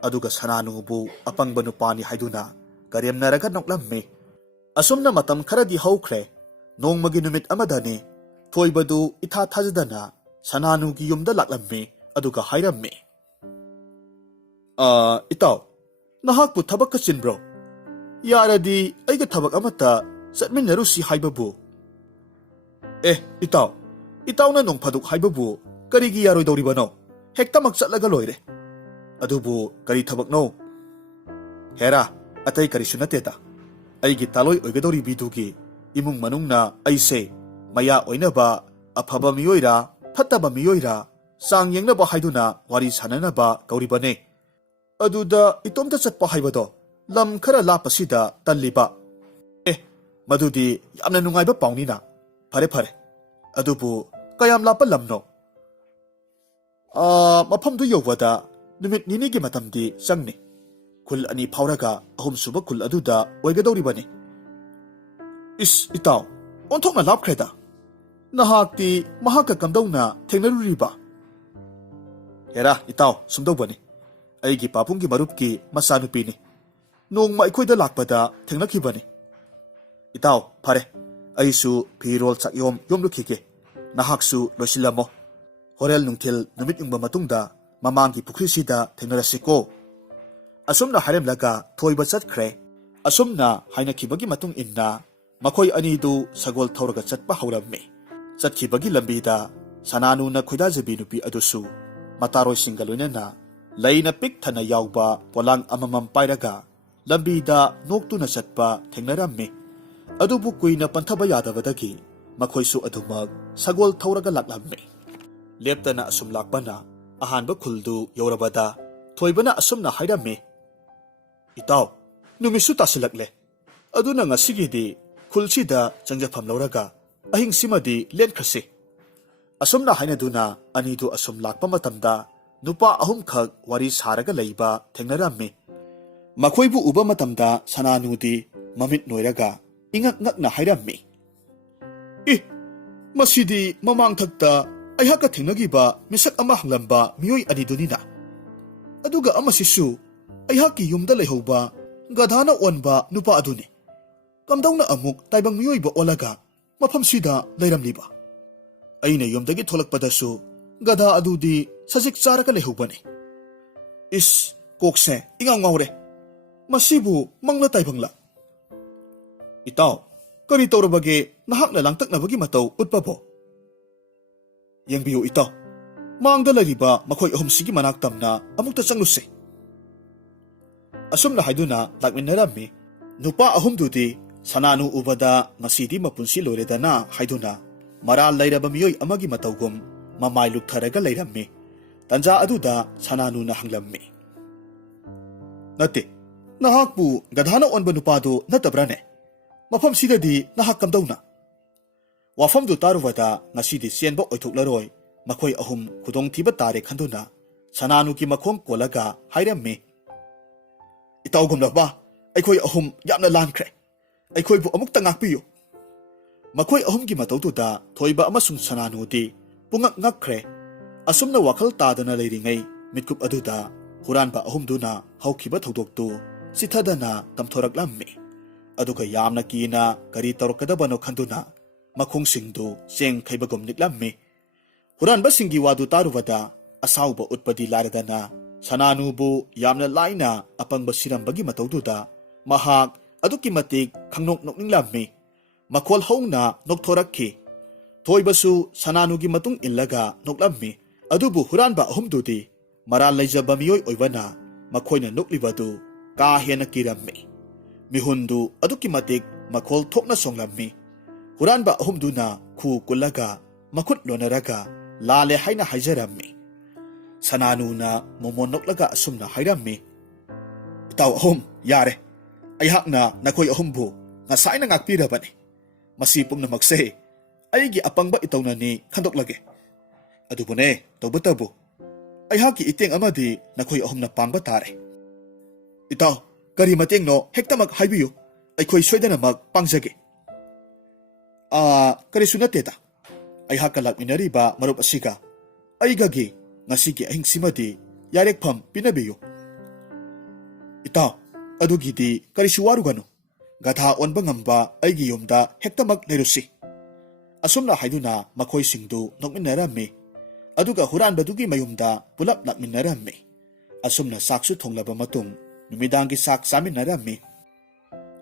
ꯑꯗꯨꯒ ꯁꯅꯥꯅꯨꯕꯨ ꯑꯄꯪꯕ ꯅꯨꯄꯥꯅꯤ ꯍꯥꯏꯗꯨꯅ ꯀꯔꯦꯝꯅꯔꯒ ꯅꯣꯛꯂꯝꯃꯤ꯫ ꯑꯁꯨꯝꯅ ꯃꯇꯝ ꯈꯔꯗꯤ ꯍꯧꯈ꯭ꯔꯦ꯫ ꯅꯣꯡꯃꯒꯤ ꯅꯨꯃꯤꯠ ꯑꯃꯗꯅꯤ ꯊꯣꯏꯕꯗꯨ ꯏꯊꯥ ꯊꯥꯖꯗꯅ ꯁꯅꯥꯅꯨꯒꯤ ꯌꯨꯝꯗ ꯂꯥꯛꯂꯝꯃꯤ꯫ ꯑꯗꯨꯒ ꯍꯥꯏꯔꯝꯃꯤ, ꯏꯇꯥꯎ, ꯅꯍꯥꯛꯄꯨ ꯊꯕꯛꯀ ꯆꯤꯟꯕ꯭ꯔꯣ? ꯌꯥꯔꯗꯤ ꯑꯩꯒ ꯊꯕꯛ ꯑꯃꯠꯇ ꯆꯠꯃꯤꯟꯅꯔꯨꯁꯤ ꯍꯥꯏꯕꯕꯨ? ꯏꯇꯥꯎ, ꯏꯇꯥꯎꯅ ꯅꯣꯡ ꯐꯥꯗꯣꯛ ꯍꯥꯏꯕꯕꯨ ꯀꯔꯤꯒꯤ ꯌꯥꯔꯣꯏꯗꯧꯔꯤꯕꯅꯣ? ꯍꯦꯛꯇꯃꯛ ꯆꯠꯂꯒ ꯂꯣꯏꯔꯦ꯫ ꯑꯗꯨꯕꯨ ꯀꯔꯤ ꯊꯕꯛꯅꯣ? ꯍꯦꯔꯥ, ꯑꯇꯩ ꯀꯔꯤꯁꯨ ꯅꯠꯇꯦꯗ꯫ ꯑꯩꯒꯤ ꯇꯥꯂꯣꯏ ꯑꯣꯏꯒꯗꯧꯔꯤꯕꯤꯗꯨꯒꯤ ꯏꯃꯨꯡ ꯃꯅꯨꯡꯅ ꯑꯩꯁꯦ ꯃꯌꯥ ꯑꯣꯏꯅꯕ ꯑꯐꯕ ꯃꯤꯑꯣꯏꯔꯥ ꯐꯠꯇꯕ ꯃꯤꯑꯣꯏꯔꯥ ꯆꯥꯡ ꯌꯦꯡꯅꯕ ꯍꯥꯏꯗꯨꯅ ꯋꯥꯔꯤ ꯁꯥꯟꯅꯅꯕ ꯀꯧꯔꯤꯕꯅꯦ꯫ ꯑꯗꯨꯗ ꯏꯇꯣꯝꯇ ꯆꯠꯄ ꯍꯥꯏꯕꯗꯣ ꯂꯝ ꯈꯔ ꯂꯥꯞꯄꯁꯤꯗ ꯇꯜꯂꯤꯕ꯫ ꯃꯗꯨꯗꯤ ꯌꯥꯝꯅ ꯅꯨꯡꯉꯥꯏꯕ ꯄꯥꯎꯅꯤꯅ꯫ ꯐꯔꯦ ꯐꯔꯦ, ꯑꯗꯨꯕꯨ ꯀꯌꯥꯝ ꯂꯥꯞꯄ ꯂꯝꯅꯣ? ꯃꯐꯝꯗꯨ ꯌꯧꯕꯗ ꯅꯨꯃꯤꯠ ꯅꯤꯅꯤꯒꯤ ꯃꯇꯝꯗꯤ ꯆꯪꯅꯤ꯫ ꯈꯨꯜ 2 ꯐꯥꯎꯔꯒ 3ꯁꯨꯕ ꯈꯨꯜ ꯑꯗꯨꯗ ꯑꯣꯏꯒꯗꯧꯔꯤꯕꯅꯤ꯫ ꯏꯇꯥꯎ, ꯑꯣꯟꯊꯣꯛꯅ ꯂꯥꯞꯈ꯭ꯔꯦꯗ꯫ ꯅꯍꯥꯛꯇꯤ ꯃꯍꯥꯛꯀ ꯀꯝꯗꯧꯅ ꯊꯦꯡꯅꯔꯨꯔꯤꯕ? ꯍꯦꯔꯥ ꯏꯇꯥꯎ, ꯁꯨꯝꯗꯧꯕꯅꯤ꯫ ꯑꯩꯒꯤ ꯄꯥꯕꯨꯡꯒꯤ ꯃꯔꯨꯞꯀꯤ ꯃꯆꯥꯅꯨꯄꯤꯅꯤ꯫ ꯅꯣꯡꯃ ꯑꯩꯈꯣꯏꯗ ꯂꯥꯛꯄꯗ ꯊꯦꯡꯅꯈꯤꯕꯅꯤ꯫ ꯏꯇꯥꯎ, ꯐꯔꯦ, ꯑꯩꯁꯨ ꯐꯤꯔꯣꯜ ꯆꯥꯛꯌꯣꯝ ꯌꯣꯝꯂꯨꯈꯤꯒꯦ꯫ ꯅꯍꯥꯛꯁꯨ ꯂꯣꯏꯁꯤꯜꯂꯝꯃꯣ꯫ ꯍꯣꯔꯦꯟ ꯅꯨꯡꯊꯤꯜ ꯅꯨꯃꯤꯠ ꯌꯨꯡꯕ ꯃꯇꯨꯡꯗ ꯃꯃꯥꯡꯒꯤ ꯄꯨꯈ꯭ꯔꯤꯁꯤꯗ ꯊꯦꯡꯅꯔꯁꯤꯀꯣ꯫ ꯑꯁꯨꯝꯅ ꯍꯥꯏꯔꯝꯂꯒ ꯊꯣꯏꯕ ꯆꯠꯈ꯭ꯔꯦ꯫ ꯑꯁꯨꯝꯅ ꯍꯥꯏꯅꯈꯤꯕꯒꯤ ꯃꯇꯨꯡ ꯏꯟꯅ ꯃꯈꯣꯏ ꯑꯅꯤꯗꯨ ꯁꯒꯣꯜ ꯊꯧꯔꯒ ꯆꯠꯄ ꯍꯧꯔꯝꯃꯤ꯫ ꯆꯠꯈꯤꯕꯒꯤ ꯂꯝꯕꯤꯗ ꯁꯅꯥꯅꯨꯅ ꯈꯣꯏꯗꯥꯖꯕꯤ ꯅꯨꯄꯤ ꯑꯗꯨꯁꯨ ꯃꯇꯥꯔꯣꯏꯁꯤꯡꯒ ꯂꯣꯏꯅꯅ ꯂꯩꯅ ꯄꯤꯛ ꯊꯟꯅ ꯌꯥꯎꯕ ꯄꯣꯂꯥꯡ ꯑꯃꯃꯝ ꯄꯥꯏꯔꯒ ꯂꯝꯕꯤꯗ ꯅꯣꯛꯇꯨꯅ ꯆꯠꯄ ꯊꯦꯡꯅꯔꯝꯃꯤ꯫ ꯑꯗꯨꯕꯨ ꯀꯨꯏꯅ ꯄꯟꯊꯕ ꯌꯥꯗꯕꯗꯒꯤ ꯃꯈꯣꯏꯁꯨ ꯑꯗꯨꯃꯛ ꯁꯒꯣꯜ ꯊꯧꯔꯒ ꯂꯥꯛꯂꯝꯃꯤ꯫ ꯂꯦꯞꯇꯅ ꯑꯁꯨꯝ ꯂꯥꯛꯄꯅ ꯑꯍꯥꯟꯕ ꯈꯨꯜꯗꯨ ꯌꯧꯔꯕꯗ ꯊꯣꯏꯕꯅ ꯑꯁꯨꯝꯅ ꯍꯥꯏꯔꯝꯃꯤ, ꯏꯇꯥꯎ, ꯅꯨꯃꯤꯠꯁꯨ ꯇꯥꯁꯤꯜꯂꯛꯂꯦ꯫ ꯑꯗꯨꯅ ꯉꯁꯤꯒꯤꯗꯤ ꯈꯨꯜꯁꯤꯗ ꯆꯪꯖꯐꯝ ꯂꯧꯔꯒ ꯑꯍꯤꯡꯁꯤꯃꯗꯤ ꯂꯦꯟꯈ꯭ꯔꯁꯤ꯫ ꯑꯁꯨꯝꯅ ꯍꯥꯏꯅꯗꯨꯅ ꯑꯅꯤꯗꯨ ꯑꯁꯨꯝ ꯂꯥꯛꯄ ꯃꯇꯝꯗ ꯅꯨꯄꯥ 3ꯈꯛ ꯋꯥꯔꯤ ꯁꯥꯔꯒ ꯂꯩꯕ ꯊꯦꯡꯅꯔꯝꯃꯤ꯫ ꯃꯈꯣꯏꯕꯨ ꯎꯕ ꯃꯇꯝꯗ ꯁꯅꯥꯅꯨꯗꯤ ꯃꯃꯤꯠ ꯅꯣꯏꯔꯒ ꯏꯉꯛ ꯉꯛꯅ ꯍꯥꯏꯔꯝꯃꯤ, ꯃꯁꯤꯗꯤ ꯃꯃꯥꯡꯊꯛꯇ ꯑꯩꯍꯥꯛꯀ ꯊꯦꯡꯅꯈꯤꯕ ꯃꯤꯁꯛ ꯑꯃ ꯍꯪꯂꯝꯕ ꯃꯤꯑꯣꯏ ꯑꯅꯤꯗꯨꯅꯤꯅ꯫ ꯑꯗꯨꯒ ꯑꯃꯁꯤꯁꯨ ꯑꯩꯍꯥꯛꯀꯤ ꯌꯨꯝꯗ ꯂꯩꯍꯧꯕ ꯒꯙꯥꯅ ꯑꯣꯟꯕ ꯅꯨꯄꯥ ꯑꯗꯨꯅꯤ꯫ ꯀꯝꯗꯧꯅ ꯑꯃꯨꯛ ꯇꯥꯏꯕꯪ ꯃꯤꯑꯣꯏꯕ ꯑꯣꯜꯂꯒ ꯃꯐꯝꯁꯤꯗ ꯂꯩꯔꯝꯂꯤꯕ? ꯑꯩꯅ ꯌꯨꯝꯗꯒꯤ ꯊꯣꯛꯂꯛꯄꯗꯁꯨ ꯒꯙꯥ ꯑꯗꯨꯗꯤ ꯁꯖꯤꯛ ꯆꯥꯔꯒ ꯂꯩꯍꯧꯕꯅꯤ꯫ ꯀꯣꯛꯁꯦ ꯏꯉꯥꯎ ꯉꯥꯎꯔꯦ꯫ ꯃꯁꯤꯕꯨ ꯃꯪꯂ ꯇꯥꯏꯕꯪꯂ? ꯏꯇꯥꯎ, ꯀꯔꯤ ꯇꯧꯔꯕꯒꯦ ꯅꯍꯥꯛꯅ ꯂꯥꯡꯇꯛꯅꯕꯒꯤ ꯃꯇꯧ ꯎꯠꯄꯕꯣ? ꯌꯦꯡꯕꯤꯌꯨ ꯏꯇꯥꯎ, ꯃꯥꯡꯗ ꯂꯩꯔꯤꯕ ꯃꯈꯣꯏ 3ꯁꯤꯒꯤ ꯃꯅꯥꯛ ꯇꯝꯅ ꯑꯃꯨꯛꯇ ꯆꯪꯂꯨꯁꯦ꯫ ꯑꯁꯨꯝꯅ ꯍꯥꯏꯗꯨꯅ ꯂꯥꯛꯃꯤꯟꯅꯔꯝꯃꯤ꯫ ꯅꯨꯄꯥ 3ꯗꯨꯗꯤ ꯁꯅꯥꯅꯨ ꯎꯕꯗ ꯉꯁꯤꯗꯤ ꯃꯄꯨꯟꯁꯤ ꯂꯣꯏꯔꯦꯗꯅ ꯍꯥꯏꯗꯨꯅ ꯃꯔꯥꯜ ꯂꯩꯔꯕ ꯃꯤꯑꯣꯏ ꯑꯃꯒꯤ ꯃꯇꯧꯒꯨꯝ ꯃꯃꯥꯏ ꯂꯨꯞꯊꯔꯒ ꯂꯩꯔꯝꯃꯤ꯫ ꯇꯟꯖꯥ ꯑꯗꯨꯗ ꯁꯅꯥꯅꯨꯅ ꯍꯪꯂꯝꯃꯤ, ꯅꯠꯇꯦ, ꯅꯍꯥꯛꯄꯨ ꯒꯙꯥꯅ ꯑꯣꯟꯕ ꯅꯨꯄꯥꯗꯨ ꯅꯠꯇꯕ꯭ꯔꯥꯅꯦ? ꯃꯐꯝꯁꯤꯗꯗꯤ ꯅꯍꯥꯛ ꯀꯝꯗꯧꯅ? ꯋꯥꯐꯝꯗꯨ ꯇꯥꯔꯨꯕꯗ ꯉꯁꯤꯗꯤ ꯆꯦꯟꯕ ꯑꯣꯏꯊꯣꯛꯂꯔꯣꯏ꯫ ꯃꯈꯣꯏ 3 ꯈꯨꯗꯣꯡꯊꯤꯕ ꯇꯥꯔꯦ ꯈꯟꯗꯨꯅ ꯁꯅꯥꯅꯨꯒꯤ ꯃꯈꯣꯡ ꯀꯣꯜꯂꯒ ꯍꯥꯏꯔꯝꯃꯤ, ꯏꯇꯥꯎꯒꯨꯝꯂꯕ, ꯑꯩꯈꯣꯏ 3 ꯌꯥꯝꯅ ꯂꯥꯟꯈ꯭ꯔꯦ꯫ ꯑꯩꯈꯣꯏꯕꯨ ꯑꯃꯨꯛꯇ ꯉꯥꯛꯄꯤꯌꯨ꯫ ꯃꯈꯣꯏ 3ꯒꯤ ꯃꯇꯧꯗꯨꯗ ꯊꯣꯏꯕ ꯑꯃꯁꯨꯡ ꯁꯅꯥꯅꯨꯗꯤ ꯄꯨꯡꯉꯛ ꯉꯛꯈ꯭ꯔꯦ꯫ ꯑꯁꯨꯝꯅ ꯋꯥꯈꯜ ꯇꯥꯗꯅ ꯂꯩꯔꯤꯉꯩ ꯃꯤꯠꯀꯨꯞ ꯑꯗꯨꯗ ꯍꯨꯔꯥꯟꯕ 3ꯗꯨꯅ ꯍꯧꯈꯤꯕ ꯊꯧꯗꯣꯛꯇꯨ ꯆꯤꯊꯗꯅ ꯇꯝꯊꯣꯔꯛꯂꯝꯃꯤ꯫ ꯑꯗꯨꯒ ꯌꯥꯝꯅ ꯀꯤꯅ ꯀꯔꯤ ꯇꯧꯔꯛꯀꯗꯕꯅꯣ ꯈꯟꯗꯨꯅ ꯃꯈꯣꯡꯁꯤꯡꯗꯨ ꯆꯦꯡ ꯈꯩꯕꯒꯨꯝ ꯅꯤꯛꯂꯝꯃꯤ꯫ ꯍꯨꯔꯥꯟꯕꯁꯤꯡꯒꯤ ꯋꯥꯗꯨ ꯇꯥꯔꯨꯕꯗ ꯑꯁꯥꯎꯕ ꯎꯠꯄꯗꯤ ꯂꯥꯏꯔꯗꯅ ꯁꯅꯥꯅꯨꯕꯨ ꯌꯥꯝꯅ ꯂꯥꯏꯅ ꯑꯄꯪꯕ ꯁꯤꯔꯝꯕꯒꯤ ꯃꯇꯧꯗꯨꯗ ꯃꯍꯥꯛ ꯑꯗꯨꯛꯀꯤ ꯃꯇꯤꯛ ꯈꯪꯅꯣꯛ ꯅꯣꯛꯅꯤꯡꯂꯝꯃꯤ꯫ ꯃꯈꯣꯜ ꯍꯧꯅ ꯅꯣꯛꯊꯣꯔꯛꯈꯤ꯫ ꯊꯣꯏꯕꯁꯨ ꯁꯅꯥꯅꯨꯒꯤ ꯃꯇꯨꯡ ꯏꯜꯂꯒ ꯅꯣꯛꯂꯝꯃꯤ꯫ ꯑꯗꯨꯕꯨ ꯍꯨꯔꯥꯟꯕ 3ꯗꯨꯗꯤ Maral leijaba miyoi oibana makoina nuklibadu ka hena kirammi. Mihundu aduki matik makhol thokna songlammi. Huranba ahumduna khu kulaga makut lonaraga lale haina haijarammi. Sananuna momon noklaga asumna hairammi. Itaw ahum yare. Ayhakna nakoy ahumbu ngasay na ngakpirabani. Masipong na magse. Aygi apangba itaw na ni kandoklage. Adubune tawbatabu. Ayhaki iting amadi nakoy ahum na pangba tare. Itaw, kari mating no hekta mag haibiyo. Ay koy soyda na mag pangjage. Kari sunateta. Ayhakalak minariba marup asika. Ay gagi ngasigi ahing simadi yarekpam pinabiyo. Itaw, adugi di kari suwaru gano. Gatha onba ngamba aygi yumda hekta mag lerusi. Asumna haiduna makoy singdu nokminarami. Aduga huran badugi mayumda pulap nakminarami. Asumna saksu thonglaba matung numidangi sak saminarami.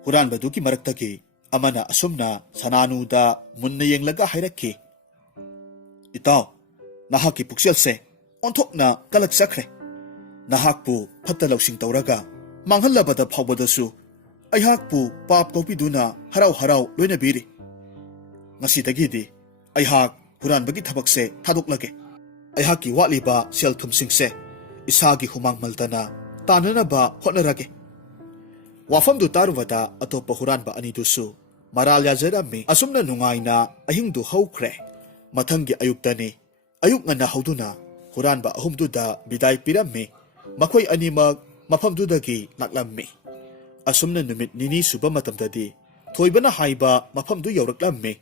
Huran badugi maraktagi amana asumna sananuda munna yenglaga hairaki. Itaw, nahaki pukselse onthok na kalak sakre. Nahakpu patalausing tawraga manghallabada phawbadasu ayhakpu pap topiduna haraw loina biri. Ngasidagidi ayhak huranbagi thabakse thadoklage. Ayhaki watliba sel thumsingse isagi humang maldana tananaba hotnarage. Wafamdu tarwada atopa huranba anidusu maral yajarami asumna nungaina ahingdu hawkre. Mathangi ayuktani ayuk nga nahauduna huranba ahumduda biday pirami makoy animag mafamdudagi laklammi. Asumna numit nini suba matamdadi thoibana haiba mafamdu yauraklammi.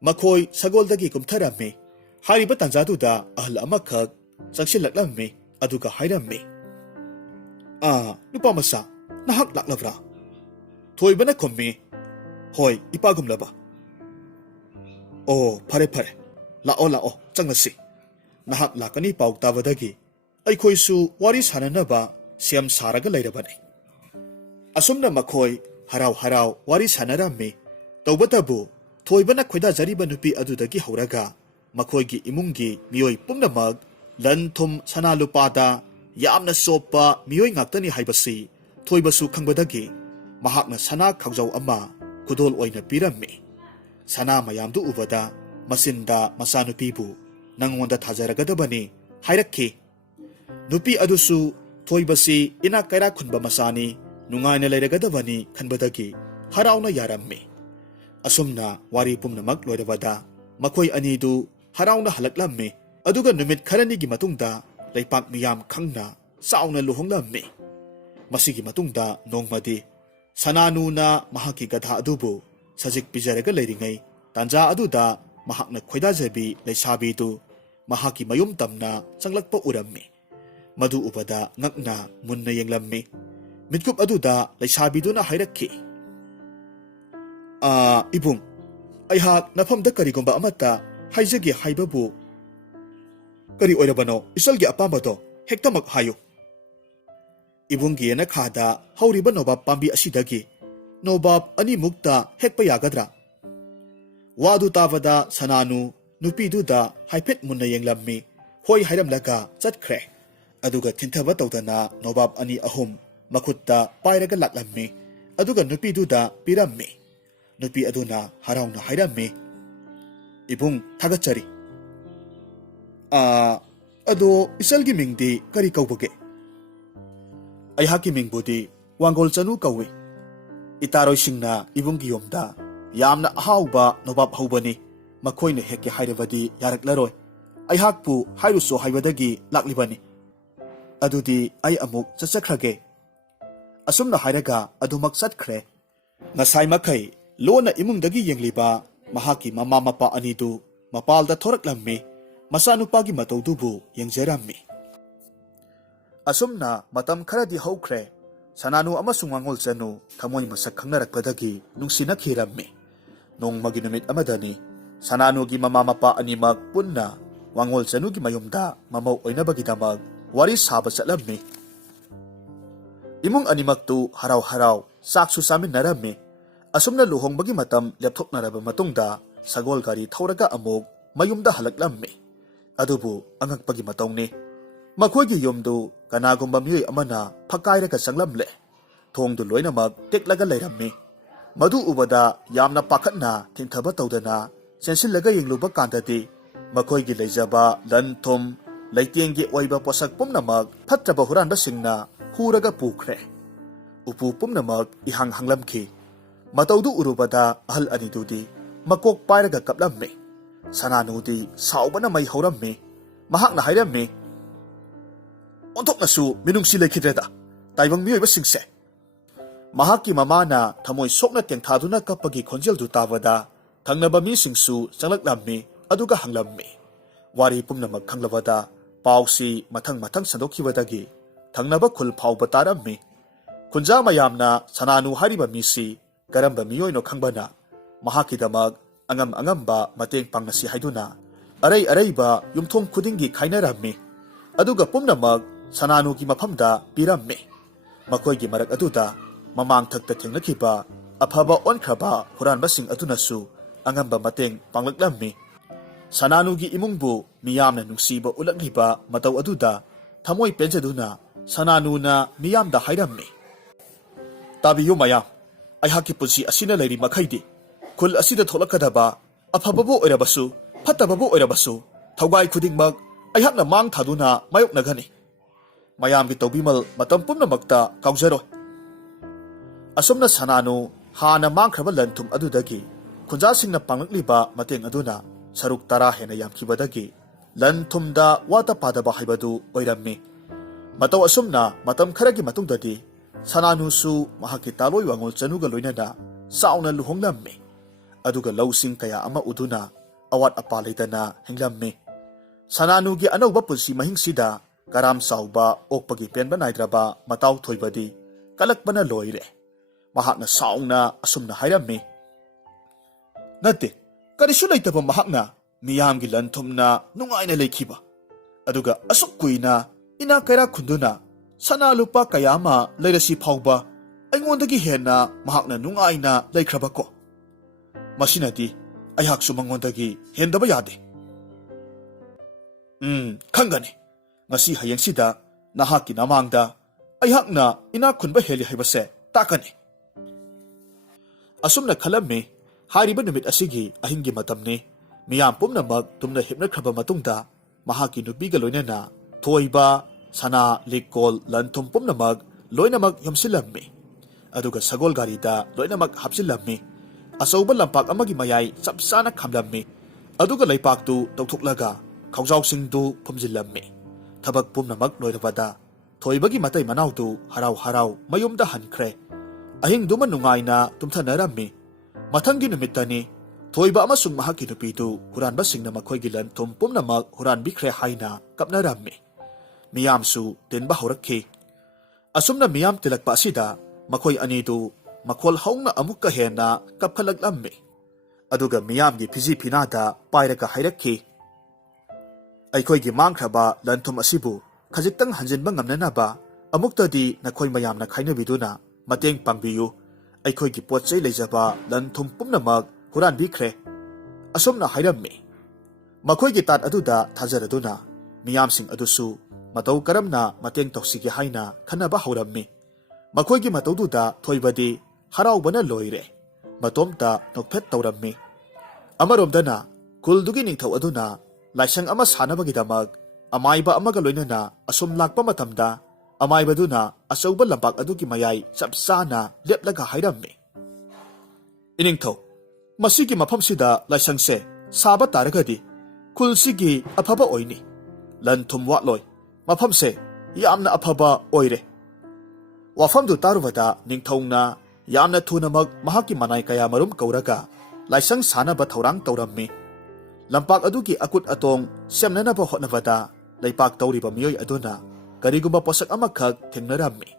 Makoy sagoldagi kumtharami. Hariba tanjaduda ahal amakak saksilaklammi aduga hairammi. Nupa masa nahak laklabra. Thoibana kummi. Hoy ipagumlaba. Pare. Lao changnasi. Nahak lakani paugtavadagi aykoysu wari sananaba siyam saraga lairabani. Asumna makoy haraw wari sanarami. Tawbatabu thoibana khoida jariba nupi adudagi hauraga makoygi imungi miyoi pumnamag lan thum sanalupada yamna sopa miyoi ngaktani haibasi thoibasu khangbadagi mahakna sana khawjaw ama kudol oina pirammi. Sana mayamdu ubada masinda masanupibu nangonda thajaragadabani hairakki. Nupi adusu thoibasi ina kaira khunba masani nungaina leiragadabani khanbadagi harawna yarammi. Asumna wari pumnamak loirabada makoy anidu harawna halaklammi. Aduga numit kharanigi matungda laipak miyam khangna sauna luhonglammi. Masigi matungda nongmadi sananuna mahaki gatha adubu sajik pijaraga leiringai tanja aduda mahakna khoidajabi leisabidu mahaki mayum tamna changlakpa urammi. Madu ubada ngakna munna yenglammi. Mitkup aduda leisabiduna hairakki. Ibung, ayhak nafamda karigumba amata haijagi haibabu. Kari oirabano isalgi apamado hektamak hayo. Ibunggi na khada hauriba nobab pambi asidagi nobab ani mukta hekpa yagadra. Wadu tavada sananu nupiduda haipet munna yenglammi hoi hairamlaga chatkre. Aduga thinthaba tawdana nobab ani ahum makutta pairaga laklammi. Aduga nupiduda pirammi. Nupi aduna harawna hairammi. Ibung thagachari. Ado isalgi mingdi kari kawbage. Ayhaki mingbudi wangol chanu kawi. Itaroy singna ibunggi yomda yamna ahawba nobab hawbani makoyna heke hairabadi yaraklaroi. Ayhakpu hairuso haibadagi laklibani. Adudi ay amuk chachakrage. Asumna hairaga adumak chatkre. Ngasay makay lona imungdagi yengliba mahaki mama mapa anidu mapalda thoraklammi masanupagi matawdubu yengjerammi. Asumna matam kharadi hawkre sananu amasung wangol chanu thamoy masak khangnarakpadagi nungsinakhirammi. Nongmagi numit amadani sananugi mama mapa animag punna wangol chanugi mayumda mamaw oinabagidamag wari saba chatlammi. Imung animaktu haraw saksu saminnarammi. Asumna luhongbagi matam lepthoknaraba matungda sagol gari thauraga amuk mayumda halaklammi. Adubu angakpagi matawni ꯃꯈꯣꯏꯒꯤ ꯌꯨꯝꯗꯨ ꯀꯅꯥꯒꯨꯝꯕ ꯃꯤꯑꯣꯏ ꯑꯃꯅ ꯐꯛꯀꯥꯏꯔꯒ ꯆꯪꯂꯝꯂꯦ꯫ ꯊꯣꯡꯗꯨ ꯂꯣꯏꯅꯃꯛ ꯇꯦꯛꯂꯒ ꯂꯩꯔꯝꯃꯤ꯫ ꯃꯗꯨ ꯎꯕꯗ ꯌꯥꯝꯅ ꯄꯥꯈꯠꯅ ꯊꯤꯡꯊꯕ ꯇꯧꯗꯅ ꯆꯦꯟꯁꯤꯜꯂꯒ ꯌꯦꯡꯂꯨꯕ ꯀꯥꯟꯗꯗꯤ ꯃꯈꯣꯏꯒꯤ ꯂꯩꯖꯕ ꯂꯟ ꯊꯨꯝ ꯂꯩꯇꯦꯡꯒꯤ ꯑꯣꯏꯕ ꯄꯣꯠꯁꯛ ꯄꯨꯝꯅꯃꯛ ꯐꯠꯇ꯭ꯔꯕ ꯍꯨꯔꯥꯟꯕꯁꯤꯡꯅ ꯍꯨꯔꯒ ꯄꯨꯈ꯭ꯔꯦ꯫ ꯎꯄꯨ ꯄꯨꯝꯅꯃꯛ ꯏꯍꯥꯡ ꯍꯥꯡꯂꯝꯈꯤ꯫ ꯃꯇꯧꯗꯨ ꯎꯔꯨꯕꯗ ꯑꯍꯜ ꯑꯅꯤꯗꯨꯗꯤ ꯃꯀꯣꯛ ꯄꯥꯏꯔꯒ ꯀꯞꯂꯝꯃꯤ꯫ ꯁꯅꯥꯅꯨꯗꯤ ꯁꯥꯎꯕꯅ ꯃꯩ ꯍꯧꯔꯝꯃꯤ꯫ ꯃꯍꯥꯛꯅ ꯍꯥꯏꯔꯝꯃꯤ, ꯑꯣꯟꯊꯣꯛꯅꯁꯨ ꯃꯤꯅꯨꯡꯁꯤ ꯂꯩꯈꯤꯗ꯭ꯔꯦꯗ ꯇꯥꯏꯕꯪ ꯃꯤꯑꯣꯏꯕꯁꯤꯡꯁꯦ꯫ ꯃꯍꯥꯛꯀꯤ ꯃꯃꯥꯅ ꯊꯃꯣꯏ ꯁꯣꯛꯅ ꯇꯦꯡꯊꯥꯗꯨꯅ ꯀꯞꯄꯒꯤ ꯈꯣꯟꯖꯦꯜꯗꯨ ꯇꯥꯕꯗ ꯊꯪꯅꯕ ꯃꯤꯁꯤꯡꯁꯨ ꯆꯪꯂꯛꯂꯝꯃꯤ ꯑꯗꯨꯒ ꯍꯪꯂꯝꯃꯤ꯫ ꯋꯥꯔꯤ ꯄꯨꯝꯅꯃꯛ ꯈꯪꯂꯕꯗ ꯄꯥꯎꯁꯤ ꯃꯊꯪ ꯃꯊꯪ ꯁꯟꯗꯣꯛꯈꯤꯕꯗꯒꯤ ꯊꯪꯅꯕ ꯈꯨꯜ ꯐꯥꯎꯕ ꯇꯥꯔꯝꯃꯤ꯫ ꯈꯨꯟꯖꯥ ꯃꯌꯥꯝꯅ ꯁꯅꯥꯅꯨ ꯍꯥꯏꯔꯤꯕ ꯃꯤꯁꯤ ꯀꯔꯝꯕ ꯃꯤꯑꯣꯏꯅꯣ ꯈꯪꯕꯅ ꯃꯍꯥꯛꯀꯤꯗꯃꯛ ꯑꯉꯝ ꯑꯉꯝꯕ ꯃꯇꯦꯡ ꯄꯥꯡꯅꯁꯤ ꯍꯥꯏꯗꯨꯅ ꯑꯔꯩ ꯑꯔꯩꯕ ꯌꯨꯝꯊꯣꯡ ꯈꯨꯗꯤꯡꯒꯤ ꯈꯥꯏꯅꯔꯝꯃꯤ ꯑꯗꯨꯒ ꯄꯨꯝꯅꯃꯛ ꯁꯅꯥꯅꯨꯒꯤ ꯃꯐꯝꯗ ꯄꯤꯔꯝꯃꯤ꯫ ꯃꯈꯣꯏꯒꯤ ꯃꯔꯛ ꯑꯗꯨꯗ ꯃꯃꯥꯡꯊꯛꯇ ꯊꯦꯡꯅꯈꯤꯕ ꯑꯐꯕ ꯑꯣꯟꯈ꯭ꯔꯕ ꯍꯨꯔꯥꯟꯕꯁꯤꯡ ꯑꯗꯨꯅꯁꯨ ꯑꯉꯝꯕ ꯃꯇꯦꯡ ꯄꯥꯡꯂꯛꯂꯝꯃꯤ꯫ ꯁꯅꯥꯅꯨꯒꯤ ꯏꯃꯨꯡꯕꯨ ꯃꯤꯌꯥꯝꯅ ꯅꯨꯡꯁꯤꯕ ꯎꯠꯂꯛꯂꯤꯕ ꯃꯇꯧ ꯑꯗꯨꯗ ꯊꯃꯣꯏ ꯄꯦꯟꯖꯗꯨꯅ ꯁꯅꯥꯅꯨꯅ ꯃꯤꯌꯥꯝꯗ ꯍꯥꯏꯔꯝꯃꯤ, ꯇꯥꯕꯤꯌꯨ ꯃꯌꯥꯝ, ꯑꯩꯍꯥꯛꯀꯤ ꯄꯨꯟꯁꯤ ꯑꯁꯤꯅ ꯂꯩꯔꯤ ꯃꯈꯩꯗꯤ ꯈꯨꯜ ꯑꯁꯤꯗ ꯊꯣꯛꯂꯛꯀꯗꯕ ꯑꯐꯕꯕꯨ ꯑꯣꯏꯔꯕꯁꯨ ꯐꯠꯇꯕꯕꯨ ꯑꯣꯏꯔꯕꯁꯨ ꯊꯧꯒꯥꯏ ꯈꯨꯗꯤꯡꯃꯛ ꯑꯩꯍꯥꯛꯅ ꯃꯥꯡ ꯊꯥꯗꯨꯅ ꯃꯥꯌꯣꯛꯅꯒꯅꯤ꯫ ꯃꯌꯥꯝꯒꯤ ꯇꯧꯕꯤꯃꯜ ꯃꯇꯝ ꯄꯨꯝꯅꯃꯛꯇ ꯀꯥꯎꯖꯔꯣꯏ꯫ ꯑꯁꯨꯝꯅ ꯁꯅꯥꯅꯨ ꯍꯥꯟꯅ ꯃꯥꯡꯈ꯭ꯔꯕ ꯂꯟ ꯊꯨꯝ ꯑꯗꯨꯗꯒꯤ ꯈꯨꯟꯖꯥꯁꯤꯡꯅ ꯄꯥꯡꯂꯛꯂꯤꯕ ꯃꯇꯦꯡ ꯑꯗꯨꯅ ꯁꯔꯨꯛ 10 ꯍꯦꯟꯅ ꯌꯥꯝꯈꯤꯕꯗꯒꯤ ꯂꯟ ꯊꯨꯝꯗ ꯋꯥꯠꯇ ꯄꯥꯗꯕ ꯍꯥꯏꯕꯗꯨ ꯑꯣꯏꯔꯝꯃꯤ꯫ ꯃꯇꯧ ꯑꯁꯨꯝꯅ ꯃꯇꯝ ꯈꯔꯒꯤ ꯃꯇꯨꯡꯗꯗꯤ ꯁꯅꯥꯅꯨꯁꯨ ꯃꯍꯥꯛꯀꯤ ꯇꯥꯂꯣꯏ ꯋꯥꯉꯣꯜ ꯆꯅꯨꯒ ꯂꯣꯏꯅꯅ ꯆꯥꯎꯅ ꯂꯨꯍꯣꯡꯂꯝꯃꯤ ꯑꯗꯨꯒ ꯂꯧꯁꯤꯡ ꯀꯌꯥ ꯑꯃ ꯎꯗꯨꯅ ꯑꯋꯥꯠ ꯑꯄꯥ ꯂꯩꯇꯅ ꯍꯤꯡꯂꯝꯃꯤ꯫ ꯁꯅꯥꯅꯨꯒꯤ ꯑꯅꯧꯕ ꯄꯨꯟꯁꯤ ꯃꯍꯤꯡꯁꯤꯗ ꯀꯔꯥꯝ ꯆꯥꯎꯕ ꯑꯣꯛꯄꯒꯤ ꯄꯦꯟꯕ ꯅꯥꯏꯗ꯭ꯔꯕ ꯃꯇꯥꯎ ꯊꯣꯏꯕꯗꯤ ꯀꯂꯛꯄꯅ ꯂꯣꯏꯔꯦ꯫ ꯃꯍꯥꯛꯅ ꯁꯥꯎꯅ ꯑꯁꯨꯝꯅ ꯍꯥꯏꯔꯝꯃꯤ, ꯅꯠꯇꯦ, ꯀꯔꯤꯁꯨ ꯂꯩꯇꯕ ꯃꯍꯥꯛꯅ ꯃꯤꯌꯥꯝꯒꯤ ꯂꯟ ꯊꯨꯝꯅ ꯅꯨꯡꯉꯥꯏꯅ ꯂꯩꯈꯤꯕ ꯑꯗꯨꯒ ꯑꯁꯨꯛ ꯀꯨꯏꯅ ꯏꯅꯥꯛ ꯀꯩꯔꯥꯛ ꯈꯨꯟꯗꯨꯅ ꯁꯅꯥ ꯂꯨꯄꯥ ꯀꯌꯥ ꯑꯃ ꯂꯩꯔꯁꯤ ꯐꯥꯎꯕ ꯑꯩꯉꯣꯟꯗꯒꯤ ꯍꯦꯟꯅ ꯃꯍꯥꯛꯅ ꯅꯨꯡꯉꯥꯏꯅ ꯂꯩꯈ꯭ꯔꯕꯀꯣ꯫ ꯃꯁꯤꯅꯗꯤ ꯑꯩꯍꯥꯛꯁꯨ ꯃꯉꯣꯟꯗꯒꯤ ꯍꯦꯟꯗꯕ ꯌꯥꯗꯦ꯫ ꯈꯪꯒꯅꯤ, ꯉꯁꯤ ꯍꯌꯦꯡꯁꯤꯗ ꯅꯍꯥꯛꯀꯤ ꯅꯃꯥꯡꯗ ꯑꯩꯍꯥꯛꯅ ꯏꯅꯥꯛ ꯈꯨꯟꯕ ꯍꯦꯜꯂꯤ ꯍꯥꯏꯕꯁꯦ ꯇꯥꯛꯀꯅꯤ꯫ ꯑꯁꯨꯝꯅ ꯈꯜꯂꯝꯃꯤ꯫ ꯍꯥꯏꯔꯤꯕ ꯅꯨꯃꯤꯠ ꯑꯁꯤꯒꯤ ꯑꯍꯤꯡꯒꯤ ꯃꯇꯝꯅꯤ꯫ ꯃꯤꯌꯥꯝ ꯄꯨꯝꯅꯃꯛ ꯇꯨꯝꯅ ꯍꯤꯞꯅꯈ꯭ꯔꯕ ꯃꯇꯨꯡꯗ ꯃꯍꯥꯛꯀꯤ ꯅꯨꯄꯤꯒ ꯂꯣꯏꯅꯅ ꯊꯣꯏꯕ, ꯁꯅꯥ, ꯂꯤꯛꯀꯣꯜ, ꯂꯟ ꯊꯨꯝ ꯄꯨꯝꯅꯃꯛ ꯂꯣꯏꯅꯃꯛ ꯌꯣꯝꯁꯤꯜꯂꯝꯃꯤ ꯑꯗꯨꯒ ꯁꯒꯣꯜ ꯒꯥꯔꯤꯗ ꯂꯣꯏꯅꯃꯛ ꯍꯥꯞꯆꯤꯜꯂꯝꯃꯤ꯫ ꯑꯆꯧꯕ ꯂꯝꯄꯥꯛ ꯑꯃꯒꯤ ꯃꯌꯥꯏ ꯆꯞ ꯆꯥꯅ ꯈꯥꯝꯂꯝꯃꯤ ꯑꯗꯨꯒ ꯂꯩꯄꯥꯛꯇꯨ ꯇꯧꯊꯣꯛꯂꯒ ꯈꯧꯖꯥꯎꯁꯤꯡꯗꯨ ꯐꯨꯝꯖꯤꯜꯂꯝꯃꯤ꯫ ꯊꯕꯛ ꯄꯨꯝꯅꯃꯛ ꯂꯣꯏꯔꯕꯗ ꯊꯣꯏꯕꯒꯤ ꯃꯇꯩ ꯃꯅꯥꯎꯗꯨ ꯍꯔꯥꯎ ꯍꯔꯥꯎ ꯃꯌꯨꯝꯗ ꯍꯟꯈ꯭ꯔꯦ꯫ ꯑꯍꯤꯡꯗꯨꯃ ꯅꯨꯡꯉꯥꯏꯅ ꯇꯨꯝꯊꯅꯔꯝꯃꯤ꯫ ꯃꯊꯪꯒꯤ ꯅꯨꯃꯤꯠꯇꯅꯤ ꯊꯣꯏꯕ ꯑꯃꯁꯨꯡ ꯃꯍꯥꯛꯀꯤ ꯅꯨꯄꯤꯗꯨ ꯍꯨꯔꯥꯟꯕꯁꯤꯡꯅ ꯃꯈꯣꯏꯒꯤ ꯂꯟ ꯊꯨꯝ ꯄꯨꯝꯅꯃꯛ ꯍꯨꯔꯥꯟꯕꯤꯈ꯭ꯔꯦ ꯍꯥꯏꯅ ꯀꯞꯅꯔꯝꯃꯤ꯫ ꯃꯤꯌꯥꯝꯁꯨ ꯇꯤꯟꯕ ꯍꯧꯔꯛꯈꯤ꯫ ꯑꯁꯨꯝꯅ ꯃꯤꯌꯥꯝ ꯇꯤꯜꯂꯛꯄ ꯑꯁꯤꯗ ꯃꯈꯣꯏ ꯑꯅꯤꯗꯨ ꯃꯈꯣꯜ ꯍꯧꯅ ꯑꯃꯨꯛꯀ ꯍꯦꯟꯅ ꯀꯞꯈꯠꯂꯛꯂꯝꯃꯤ ꯑꯗꯨꯒ ꯃꯤꯌꯥꯝꯒꯤ ꯐꯤꯖꯤ ꯐꯤꯅꯥꯗ ꯄꯥꯏꯔꯒ ꯍꯥꯏꯔꯛꯈꯤ, ꯑꯩꯈꯣꯏꯒꯤ ꯃꯥꯡꯈ꯭ꯔꯕ ꯂꯟ ꯊꯨꯝ ꯑꯁꯤꯕꯨ ꯈꯖꯤꯛꯇꯪ ꯍꯟꯖꯤꯟꯕ ꯉꯝꯅꯅꯕ ꯑꯃꯨꯛꯇꯗꯤ ꯅꯈꯣꯏ ꯃꯌꯥꯝꯅ ꯈꯥꯏꯅꯕꯤꯗꯨꯅ ꯃꯇꯦꯡ ꯄꯥꯡꯕꯤꯌꯨ꯫ ꯑꯩꯈꯣꯏꯒꯤ ꯄꯣꯠ ꯆꯩ ꯂꯩꯖꯕ ꯂꯟ ꯊꯨꯝ ꯄꯨꯝꯅꯃꯛ ꯍꯨꯔꯥꯟꯕꯤꯈ꯭ꯔꯦ꯫ ꯑꯁꯨꯝꯅ ꯍꯥꯏꯔꯝꯃꯤ꯫ ꯃꯈꯣꯏꯒꯤ ꯇꯥꯠ ꯑꯗꯨꯗ ꯊꯥꯖꯔꯗꯨꯅ ꯃꯤꯌꯥꯝꯁꯤꯡ ꯑꯗꯨꯁꯨ ꯃꯇꯧ ꯀꯔꯝꯅ ꯃꯇꯦꯡ ꯇꯧꯁꯤꯒꯦ ꯍꯥꯏꯅ ꯈꯟꯅꯕ ꯍꯧꯔꯝꯃꯤ꯫ ꯃꯈꯣꯏꯒꯤ ꯃꯇꯧꯗꯨꯗ ꯊꯣꯏꯕꯗꯤ ꯍꯔꯥꯎꯕꯅ ꯂꯣꯏꯔꯦ꯫ ꯃꯇꯣꯝꯇ ꯅꯣꯛꯐꯦꯠ ꯇꯧꯔꯝꯃꯤ꯫ ꯑꯃꯔꯣꯝꯗꯅ ꯈꯨꯜꯗꯨꯒꯤ ꯅꯤꯡꯊꯧ ꯑꯗꯨꯅ ꯂꯥꯏꯁꯪ ꯑꯃ ꯁꯥꯅꯕꯒꯤꯗꯃꯛ ꯑꯃꯥꯏꯕ ꯑꯃꯒ ꯂꯣꯏꯅꯅ ꯑꯁꯨꯝ ꯂꯥꯛꯄ ꯃꯇꯝꯗ ꯑꯃꯥꯏꯕꯗꯨꯅ ꯑꯆꯧꯕ ꯂꯝꯄꯥꯛ ꯑꯗꯨꯒꯤ ꯃꯌꯥꯏ ꯆꯞ ꯆꯥꯅ ꯂꯦꯞꯂꯒ ꯍꯥꯏꯔꯝꯃꯤ, ꯏꯅꯤꯡꯊꯧ, ꯃꯁꯤꯒꯤ ꯃꯐꯝꯁꯤꯗ ꯂꯥꯏꯁꯪꯁꯦ ꯁꯥꯕ ꯇꯥꯔꯒꯗꯤ ꯈꯨꯜꯁꯤꯒꯤ ꯑꯐꯕ ꯑꯣꯏꯅꯤ꯫ ꯂꯟ ꯊꯨꯝ ꯋꯥꯠꯂꯣꯏ꯫ ꯃꯐꯝꯁꯦ ꯌꯥꯝꯅ ꯑꯐꯕ ꯑꯣꯏꯔꯦ꯫ ꯋꯥꯐꯝꯗꯨ ꯇꯥꯔꯨꯕꯗ ꯅꯤꯡꯊꯧꯅ ꯌꯥꯝꯅ ꯊꯨꯅꯃꯛ ꯃꯍꯥꯛꯀꯤ ꯃꯅꯥꯏ ꯀꯌꯥ ꯃꯔꯨꯝ ꯀꯧꯔꯒ ꯂꯥꯏꯁꯪ ꯁꯥꯅꯕ ꯊꯧꯔꯥꯡ ꯇꯧꯔꯝꯃꯤ꯫ ꯂꯝꯄꯥꯛ ꯑꯗꯨꯒꯤ ꯑꯀꯨꯠ ꯑꯇꯣꯡ ꯁꯦꯝꯅꯅꯕ ꯍꯣꯠꯅꯕꯗ ꯂꯩꯄꯥꯛ ꯇꯧꯔꯤꯕ ꯃꯤꯑꯣꯏ ꯑꯗꯨꯅ ꯀꯔꯤꯒꯨꯝꯕ ꯄꯣꯠꯁꯛ ꯑꯃꯈꯛ ꯊꯦꯡꯅꯔꯝꯃꯤ꯫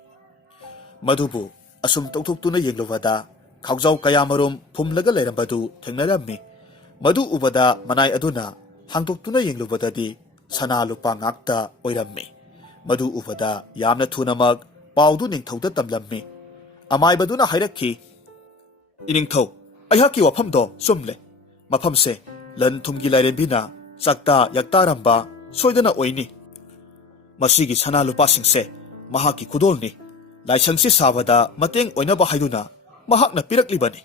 ꯃꯗꯨꯕꯨ ꯑꯁꯨꯝ ꯇꯧꯊꯣꯛꯇꯨꯅ ꯌꯦꯡꯂꯨꯕꯗ ꯈꯥꯎꯖꯥꯎ ꯀꯌꯥ ꯃꯔꯨꯝ ꯐꯨꯝꯂꯒ ꯂꯩꯔꯝꯕꯗꯨ ꯊꯦꯡꯅꯔꯝꯃꯤ꯫ ꯃꯗꯨ ꯎꯕꯗ ꯃꯅꯥꯏ ꯑꯗꯨꯅ ꯍꯥꯡꯗꯣꯛꯇꯨꯅ ꯌꯦꯡꯂꯨꯕꯗꯗꯤ ꯁꯅꯥ ꯂꯨꯄꯥ ꯉꯥꯛꯇ ꯑꯣꯏꯔꯝꯃꯤ꯫ ꯃꯗꯨ ꯎꯕꯗ ꯌꯥꯝꯅ ꯊꯨꯅꯃꯛ ꯄꯥꯎꯗꯨ ꯅꯤꯡꯊꯧꯗ ꯇꯝꯂꯝꯃꯤ꯫ ꯑꯃꯥꯏꯕꯗꯨꯅ ꯍꯥꯏꯔꯛꯈꯤ, ꯏꯅꯤꯡꯊꯧ, ꯑꯩꯍꯥꯛꯀꯤ ꯋꯥꯐꯝꯗꯣ ꯆꯨꯝꯂꯦ꯫ ꯃꯐꯝꯁꯦ ꯂꯟ ꯊꯨꯝꯒꯤ ꯂꯥꯏꯔꯦꯝꯕꯤꯅ ꯆꯥꯛꯇꯥ ꯌꯥꯛꯇꯥꯔꯝꯕ ꯁꯣꯏꯗꯅ ꯑꯣꯏꯅꯤ꯫ ꯃꯁꯤꯒꯤ ꯁꯅꯥ ꯂꯨꯄꯥꯁꯤꯡꯁꯦ ꯃꯍꯥꯛꯀꯤ ꯈꯨꯗꯣꯜꯅꯤ, ꯂꯥꯏꯁꯪꯁꯤ ꯁꯥꯕꯗ ꯃꯇꯦꯡ ꯑꯣꯏꯅꯕ ꯍꯥꯏꯗꯨꯅ ꯃꯍꯥꯛꯅ ꯄꯤꯔꯛꯂꯤꯕꯅꯤ꯫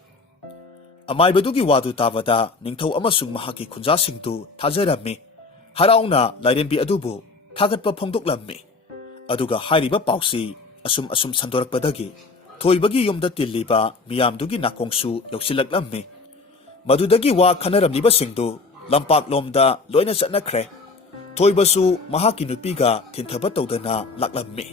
ꯑꯃꯥꯏꯕꯗꯨꯒꯤ ꯋꯥꯗꯨ ꯇꯥꯕꯗ ꯅꯤꯡꯊꯧ ꯑꯃꯁꯨꯡ ꯃꯍꯥꯛꯀꯤ ꯈꯨꯟꯖꯥꯁꯤꯡꯗꯨ ꯊꯥꯖꯔꯝꯃꯤ, ꯍꯔꯥꯎꯅ ꯂꯥꯏꯔꯦꯝꯕꯤ ꯑꯗꯨꯕꯨ ꯊꯥꯒꯠꯄ ꯐꯣꯡꯗꯣꯛꯂꯝꯃꯤ꯫ ꯑꯗꯨꯒ ꯍꯥꯏꯔꯤꯕ ꯄꯥꯎꯁꯤ ꯑꯁꯨꯝ ꯁꯟꯗꯣꯔꯛꯄꯗꯒꯤ ꯊꯣꯏꯕꯒꯤ ꯌꯨꯝꯗ ꯇꯤꯜꯂꯤꯕ ꯃꯤꯌꯥꯝꯗꯨꯒꯤ ꯅꯥꯀꯣꯡꯁꯨ ꯌꯧꯁꯤꯜꯂꯛꯂꯝꯃꯤ꯫ ꯃꯗꯨꯗꯒꯤ ꯋꯥ ꯈꯟꯅꯔꯝꯂꯤꯕꯁꯤꯡꯗꯨ ꯂꯝꯄꯥꯛꯂꯣꯝꯗ ꯂꯣꯏꯅ ꯆꯠꯅꯈ꯭ꯔꯦ꯫ ꯊꯣꯏꯕꯁꯨ ꯃꯍꯥꯛꯀꯤ ꯅꯨꯄꯤꯒ ꯊꯤꯟꯊꯕ ꯇꯧꯗꯅ ꯂꯥꯛꯂꯝꯃꯤ꯫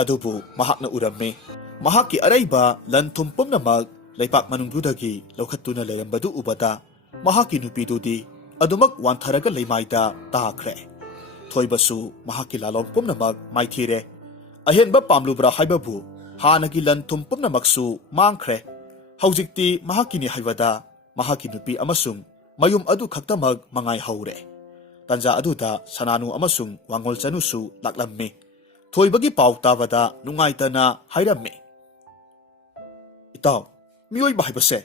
ꯑꯗꯨꯕꯨ ꯃꯍꯥꯛꯅ ꯎꯔꯝꯃꯤ, ꯃꯍꯥꯛꯀꯤ ꯑꯔꯩꯕ ꯂꯟ ꯊꯨꯝ ꯄꯨꯝꯅꯃꯛ ꯂꯩꯄꯥꯛ ꯃꯅꯨꯡꯗꯨꯗꯒꯤ ꯂꯧꯈꯠꯇꯨꯅ ꯂꯩꯔꯝꯕꯗꯨ ꯎꯕꯗ ꯃꯍꯥꯛꯀꯤ ꯅꯨꯄꯤꯗꯨꯗꯤ ꯑꯗꯨꯃꯛ ꯋꯥꯟꯊꯔꯒ ꯂꯩꯃꯥꯏꯗ ꯇꯥꯈ꯭ꯔꯦ꯫ ꯊꯣꯏꯕꯁꯨ ꯃꯍꯥꯛꯀꯤ ꯂꯥꯂꯣꯡ ꯄꯨꯝꯅꯃꯛ ꯃꯥꯏꯊꯤꯔꯦ꯫ ꯑꯍꯦꯟꯕ ꯄꯥꯝꯂꯨꯕ꯭ꯔꯥ ꯍꯥꯏꯕꯕꯨ ꯍꯥꯟꯅꯒꯤ ꯂꯟ ꯊꯨꯝ ꯄꯨꯝꯅꯃꯛꯁꯨ ꯃꯥꯡꯈ꯭ꯔꯦ꯫ ꯍꯧꯖꯤꯛꯇꯤ ꯃꯍꯥꯛꯀꯤꯅꯤ ꯍꯥꯏꯕꯗ ꯃꯍꯥꯛꯀꯤ ꯅꯨꯄꯤ ꯑꯃꯁꯨꯡ ꯃꯌꯨꯝ ꯑꯗꯨ ꯈꯛꯇꯃꯛ ꯃꯉꯥꯏꯍꯧꯔꯦ꯫ ꯇꯟꯖꯥ ꯑꯗꯨꯗ ꯁꯅꯥꯅꯨ ꯑꯃꯁꯨꯡ ꯋꯥꯡꯉꯣꯜ ꯆꯅꯨꯁꯨ ꯂꯥꯛꯂꯝꯃꯤ꯫ ꯊꯣꯏꯕꯒꯤ ꯄꯥꯎ ꯇꯥꯕꯗ ꯅꯨꯡꯉꯥꯏꯇꯅ ꯍꯥꯏꯔꯝꯃꯤ, ꯏꯇꯥꯎ, ꯃꯤꯑꯣꯏꯕ ꯍꯥꯏꯕꯁꯦ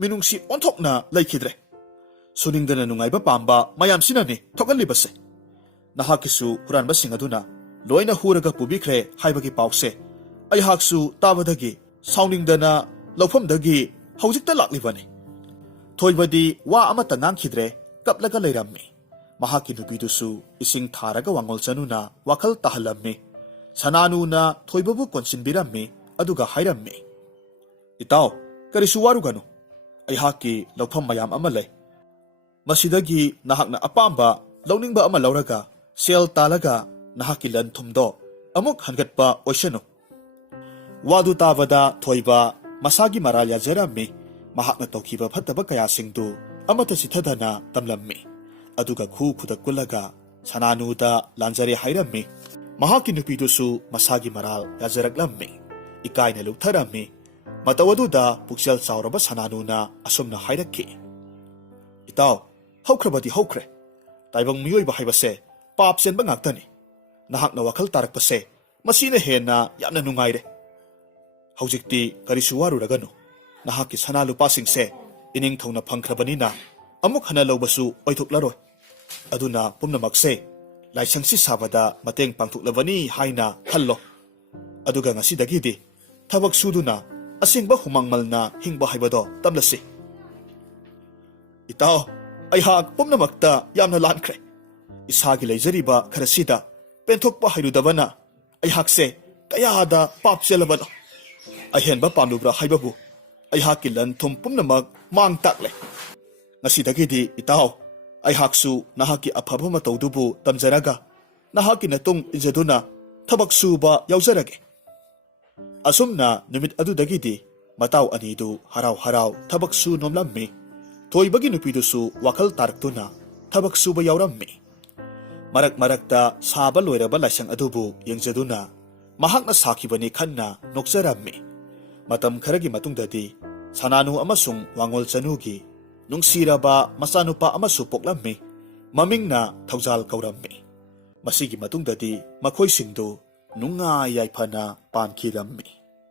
ꯃꯤꯅꯨꯡꯁꯤ ꯑꯣꯟꯊꯣꯛꯅ ꯂꯩꯈꯤꯗ꯭ꯔꯦ꯫ ꯁꯨꯅꯤꯡꯗꯅ ꯅꯨꯡꯉꯥꯏꯕ ꯄꯥꯝꯕ ꯃꯌꯥꯝꯁꯤꯅꯅꯤ ꯊꯣꯛꯍꯜꯂꯤꯕꯁꯦ꯫ ꯅꯍꯥꯛꯀꯤꯁꯨ ꯍꯨꯔꯥꯟꯕꯁꯤꯡ ꯑꯗꯨꯅ ꯂꯣꯏꯅ ꯍꯨꯔꯒ ꯄꯨꯕꯤꯈ꯭ꯔꯦ ꯍꯥꯏꯕꯒꯤ ꯄꯥꯎꯁꯦ ꯑꯩꯍꯥꯛꯁꯨ ꯇꯥꯕꯗꯒꯤ ꯁꯥꯎꯅꯤꯡꯗꯅ ꯂꯧꯐꯝꯗꯒꯤ ꯍꯧꯖꯤꯛꯇ ꯂꯥꯛꯂꯤꯕꯅꯤ꯫ ꯊꯣꯏꯕꯗꯤ ꯋꯥ ꯑꯃꯠꯇ ꯉꯥꯡꯈꯤꯗ꯭ꯔꯦ, ꯀꯞꯂꯒ ꯂꯩꯔꯝꯃꯤ꯫ ꯃꯍꯥꯛꯀꯤ ꯅꯨꯄꯤꯗꯨꯁꯨ ꯏꯁꯤꯡ ꯊꯥꯔꯒ ꯋꯥꯡꯉꯣꯜ ꯆꯅꯨꯅ ꯋꯥꯈꯜ ꯇꯥꯍꯜꯂꯝꯃꯤ꯫ ꯁꯅꯥꯅꯨꯅ ꯊꯣꯏꯕꯕꯨ ꯀꯣꯟꯁꯤꯟꯕꯤꯔꯝꯃꯤ ꯑꯗꯨꯒ ꯍꯥꯏꯔꯝꯃꯤ, ꯏꯇꯥꯎ, ꯀꯔꯤꯁꯨ ꯋꯥꯔꯨꯒꯅꯨ, ꯑꯩꯍꯥꯛꯀꯤ ꯂꯧꯐꯝ ꯃꯌꯥꯝ ꯑꯃ ꯂꯩ꯫ ꯃꯁꯤꯗꯒꯤ ꯅꯍꯥꯛꯅ ꯑꯄꯥꯝꯕ ꯂꯧꯅꯤꯡꯕ ꯑꯃ ꯂꯧꯔꯒ ꯁꯦꯜ ꯇꯥꯜꯂꯒ ꯅꯍꯥꯛꯀꯤ ꯂꯟ ꯊꯨꯝꯗꯣ ꯑꯃꯨꯛ ꯍꯟꯒꯠꯄ ꯑꯣꯏꯁꯅꯨ꯫ ꯋꯥꯗꯨ ꯇꯥꯕꯗ ꯊꯣꯏꯕ ꯃꯁꯥꯒꯤ ꯃꯔꯥꯜ ꯌꯥꯖꯔꯝꯃꯤ꯫ ꯃꯍꯥꯛꯅ ꯇꯧꯈꯤꯕ ꯐꯠꯇꯕ ꯀꯌꯥꯁꯤꯡꯗꯨ ꯑꯃꯠꯇ ꯆꯤꯊꯗꯅ ꯇꯝꯂꯝꯃꯤ꯫ ꯑꯗꯨꯒ ꯈꯨꯗꯛ ꯀꯨꯜꯂꯒ ꯁꯅꯥꯅꯨꯗ ꯂꯥꯟꯖꯔꯦ ꯍꯥꯏꯔꯝꯃꯤ꯫ ꯃꯍꯥꯛꯀꯤ ꯅꯨꯄꯤꯗꯨꯁꯨ ꯃꯁꯥꯒꯤ ꯃꯔꯥꯜ ꯌꯥꯖꯔꯛꯂꯝꯃꯤ꯫ ꯏꯀꯥꯏꯅ ꯂꯨꯞꯊꯔꯝꯃꯤ꯫ ꯃꯇꯧ ꯑꯗꯨꯗ ꯄꯨꯛꯆꯦꯜ ꯆꯥꯎꯔꯕ ꯁꯅꯥꯅꯨꯅ ꯑꯁꯨꯝꯅ ꯍꯥꯏꯔꯛꯈꯤ, ꯏꯇꯥꯎ, ꯍꯧꯈ꯭ꯔꯕꯗꯤ ꯍꯧꯈ꯭ꯔꯦ꯫ ꯇꯥꯏꯕꯪ ꯃꯤꯑꯣꯏꯕ ꯍꯥꯏꯕꯁꯦ ꯄꯥꯞ ꯆꯦꯟꯕ ꯉꯥꯛꯇꯅꯤ꯫ ꯅꯍꯥꯛꯅ ꯋꯥꯈꯜ ꯇꯥꯔꯛꯄꯁꯦ ꯃꯁꯤꯅ ꯍꯦꯟꯅ ꯌꯥꯝꯅ ꯅꯨꯡꯉꯥꯏꯔꯦ꯫ ꯍꯧꯖꯤꯛꯇꯤ ꯀꯔꯤꯁꯨ ꯋꯥꯔꯨꯔꯒꯅꯨ꯫ ꯅꯍꯥꯛꯀꯤ ꯁꯅꯥ ꯂꯨꯄꯥꯁꯤꯡꯁꯦ ꯏꯅꯤꯡꯊꯧꯅ ꯐꯪꯈ꯭ꯔꯕꯅꯤꯅ ꯑꯃꯨꯛ ꯍꯟꯅ ꯂꯧꯕꯁꯨ ꯑꯣꯏꯊꯣꯛꯂꯔꯣꯏ꯫ ꯑꯗꯨꯅ ꯄꯨꯝꯅꯃꯛꯁꯦ ꯂꯥꯏꯁꯪꯁꯤ ꯁꯥꯕꯗ ꯃꯇꯦꯡ ꯄꯥꯡꯊꯣꯛꯂꯕꯅꯤ ꯍꯥꯏꯅ ꯈꯜꯂꯣ꯫ ꯑꯗꯨꯒ ꯉꯁꯤꯗꯒꯤꯗꯤ ꯊꯕꯛ ꯁꯨꯗꯨꯅ ꯑꯁꯦꯡꯕ ꯍꯨꯃꯥꯡꯃꯜꯅ ꯍꯤꯡꯕ ꯍꯥꯏꯕꯗꯣ ꯇꯝꯂꯁꯤ꯫ ꯏꯇꯥꯎ, ꯑꯩꯍꯥꯛ ꯄꯨꯝꯅꯃꯛꯇ ꯌꯥꯝꯅ ꯂꯥꯟꯈ꯭ꯔꯦ꯫ ꯏꯁꯥꯒꯤ ꯂꯩꯖꯔꯤꯕ ꯈꯔꯁꯤꯗ ꯄꯦꯟꯊꯣꯛꯄ ꯍꯩꯔꯨꯗꯕꯅ ꯑꯩꯍꯥꯛꯁꯦ ꯀꯌꯥꯗ ꯄꯥꯞ ꯆꯦꯜꯂꯕꯅꯣ꯫ ꯑꯍꯦꯟꯕ ꯄꯥꯝꯂꯨꯕ꯭ꯔꯥ ꯍꯥꯏꯕꯕꯨ ꯑꯩꯍꯥꯛꯀꯤ ꯂꯟ ꯊꯨꯝ ꯄꯨꯝꯅꯃꯛ ꯃꯥꯡ ꯇꯥꯛꯂꯦ꯫ ꯉꯁꯤꯗꯒꯤꯗꯤ ꯏꯇꯥꯎ, ꯑꯩꯍꯥꯛꯁꯨ ꯅꯍꯥꯛꯀꯤ ꯑꯐꯕ ꯃꯇꯧꯗꯨꯕꯨ ꯇꯝꯖꯔꯒ ꯅꯍꯥꯛꯀꯤ ꯅꯇꯨꯡ ꯏꯟꯖꯗꯨꯅ ꯊꯕꯛ ꯁꯨꯕ ꯌꯥꯎꯖꯔꯒꯦ꯫ ꯑꯁꯨꯝꯅ ꯅꯨꯃꯤꯠ ꯑꯗꯨꯗꯒꯤꯗꯤ ꯃꯇꯥꯎ ꯑꯅꯤꯗꯨ ꯍꯔꯥꯎ ꯍꯔꯥꯎ ꯊꯕꯛ ꯁꯨ ꯅꯣꯝꯂꯝꯃꯤ꯫ ꯊꯣꯏꯕꯒꯤ ꯅꯨꯄꯤꯗꯨꯁꯨ ꯋꯥꯈꯜ ꯇꯥꯔꯛꯇꯨꯅ ꯊꯕꯛ ꯁꯨꯕ ꯌꯥꯎꯔꯝꯃꯤ꯫ ꯃꯔꯛ ꯃꯔꯛꯇ ꯁꯥꯕ ꯂꯣꯏꯔꯕ ꯂꯥꯏꯁꯪ ꯑꯗꯨꯕꯨ ꯌꯦꯡꯖꯗꯨꯅ ꯃꯍꯥꯛꯅ ꯁꯥꯈꯤꯕꯅꯤ ꯈꯟꯅ ꯅꯣꯛꯆꯔꯝꯃꯤ꯫ ꯃꯇꯝ ꯈꯔꯒꯤ ꯃꯇꯨꯡꯗꯗꯤ ꯁꯅꯥꯅꯨ ꯑꯃꯁꯨꯡ ꯋꯥꯡꯉꯣꯜ ꯆꯅꯨꯒꯤ ꯅꯨꯡꯁꯤꯔꯕ ꯃꯆꯥꯅꯨꯄꯥ ꯑꯃꯁꯨ ꯄꯣꯛꯂꯝꯃꯤ꯫ ꯃꯃꯤꯡꯅ ꯊꯧꯖꯥꯜ ꯀꯧꯔꯝꯃꯤ꯫ ꯃꯁꯤꯒꯤ ꯃꯇꯨꯡꯗꯗꯤ ꯃꯈꯣꯏꯁꯤꯡꯗꯨ ꯅꯨꯡꯉꯥꯏ ꯌꯥꯏꯐꯅ ꯄꯥꯟꯈꯤꯔꯝꯃꯤ꯫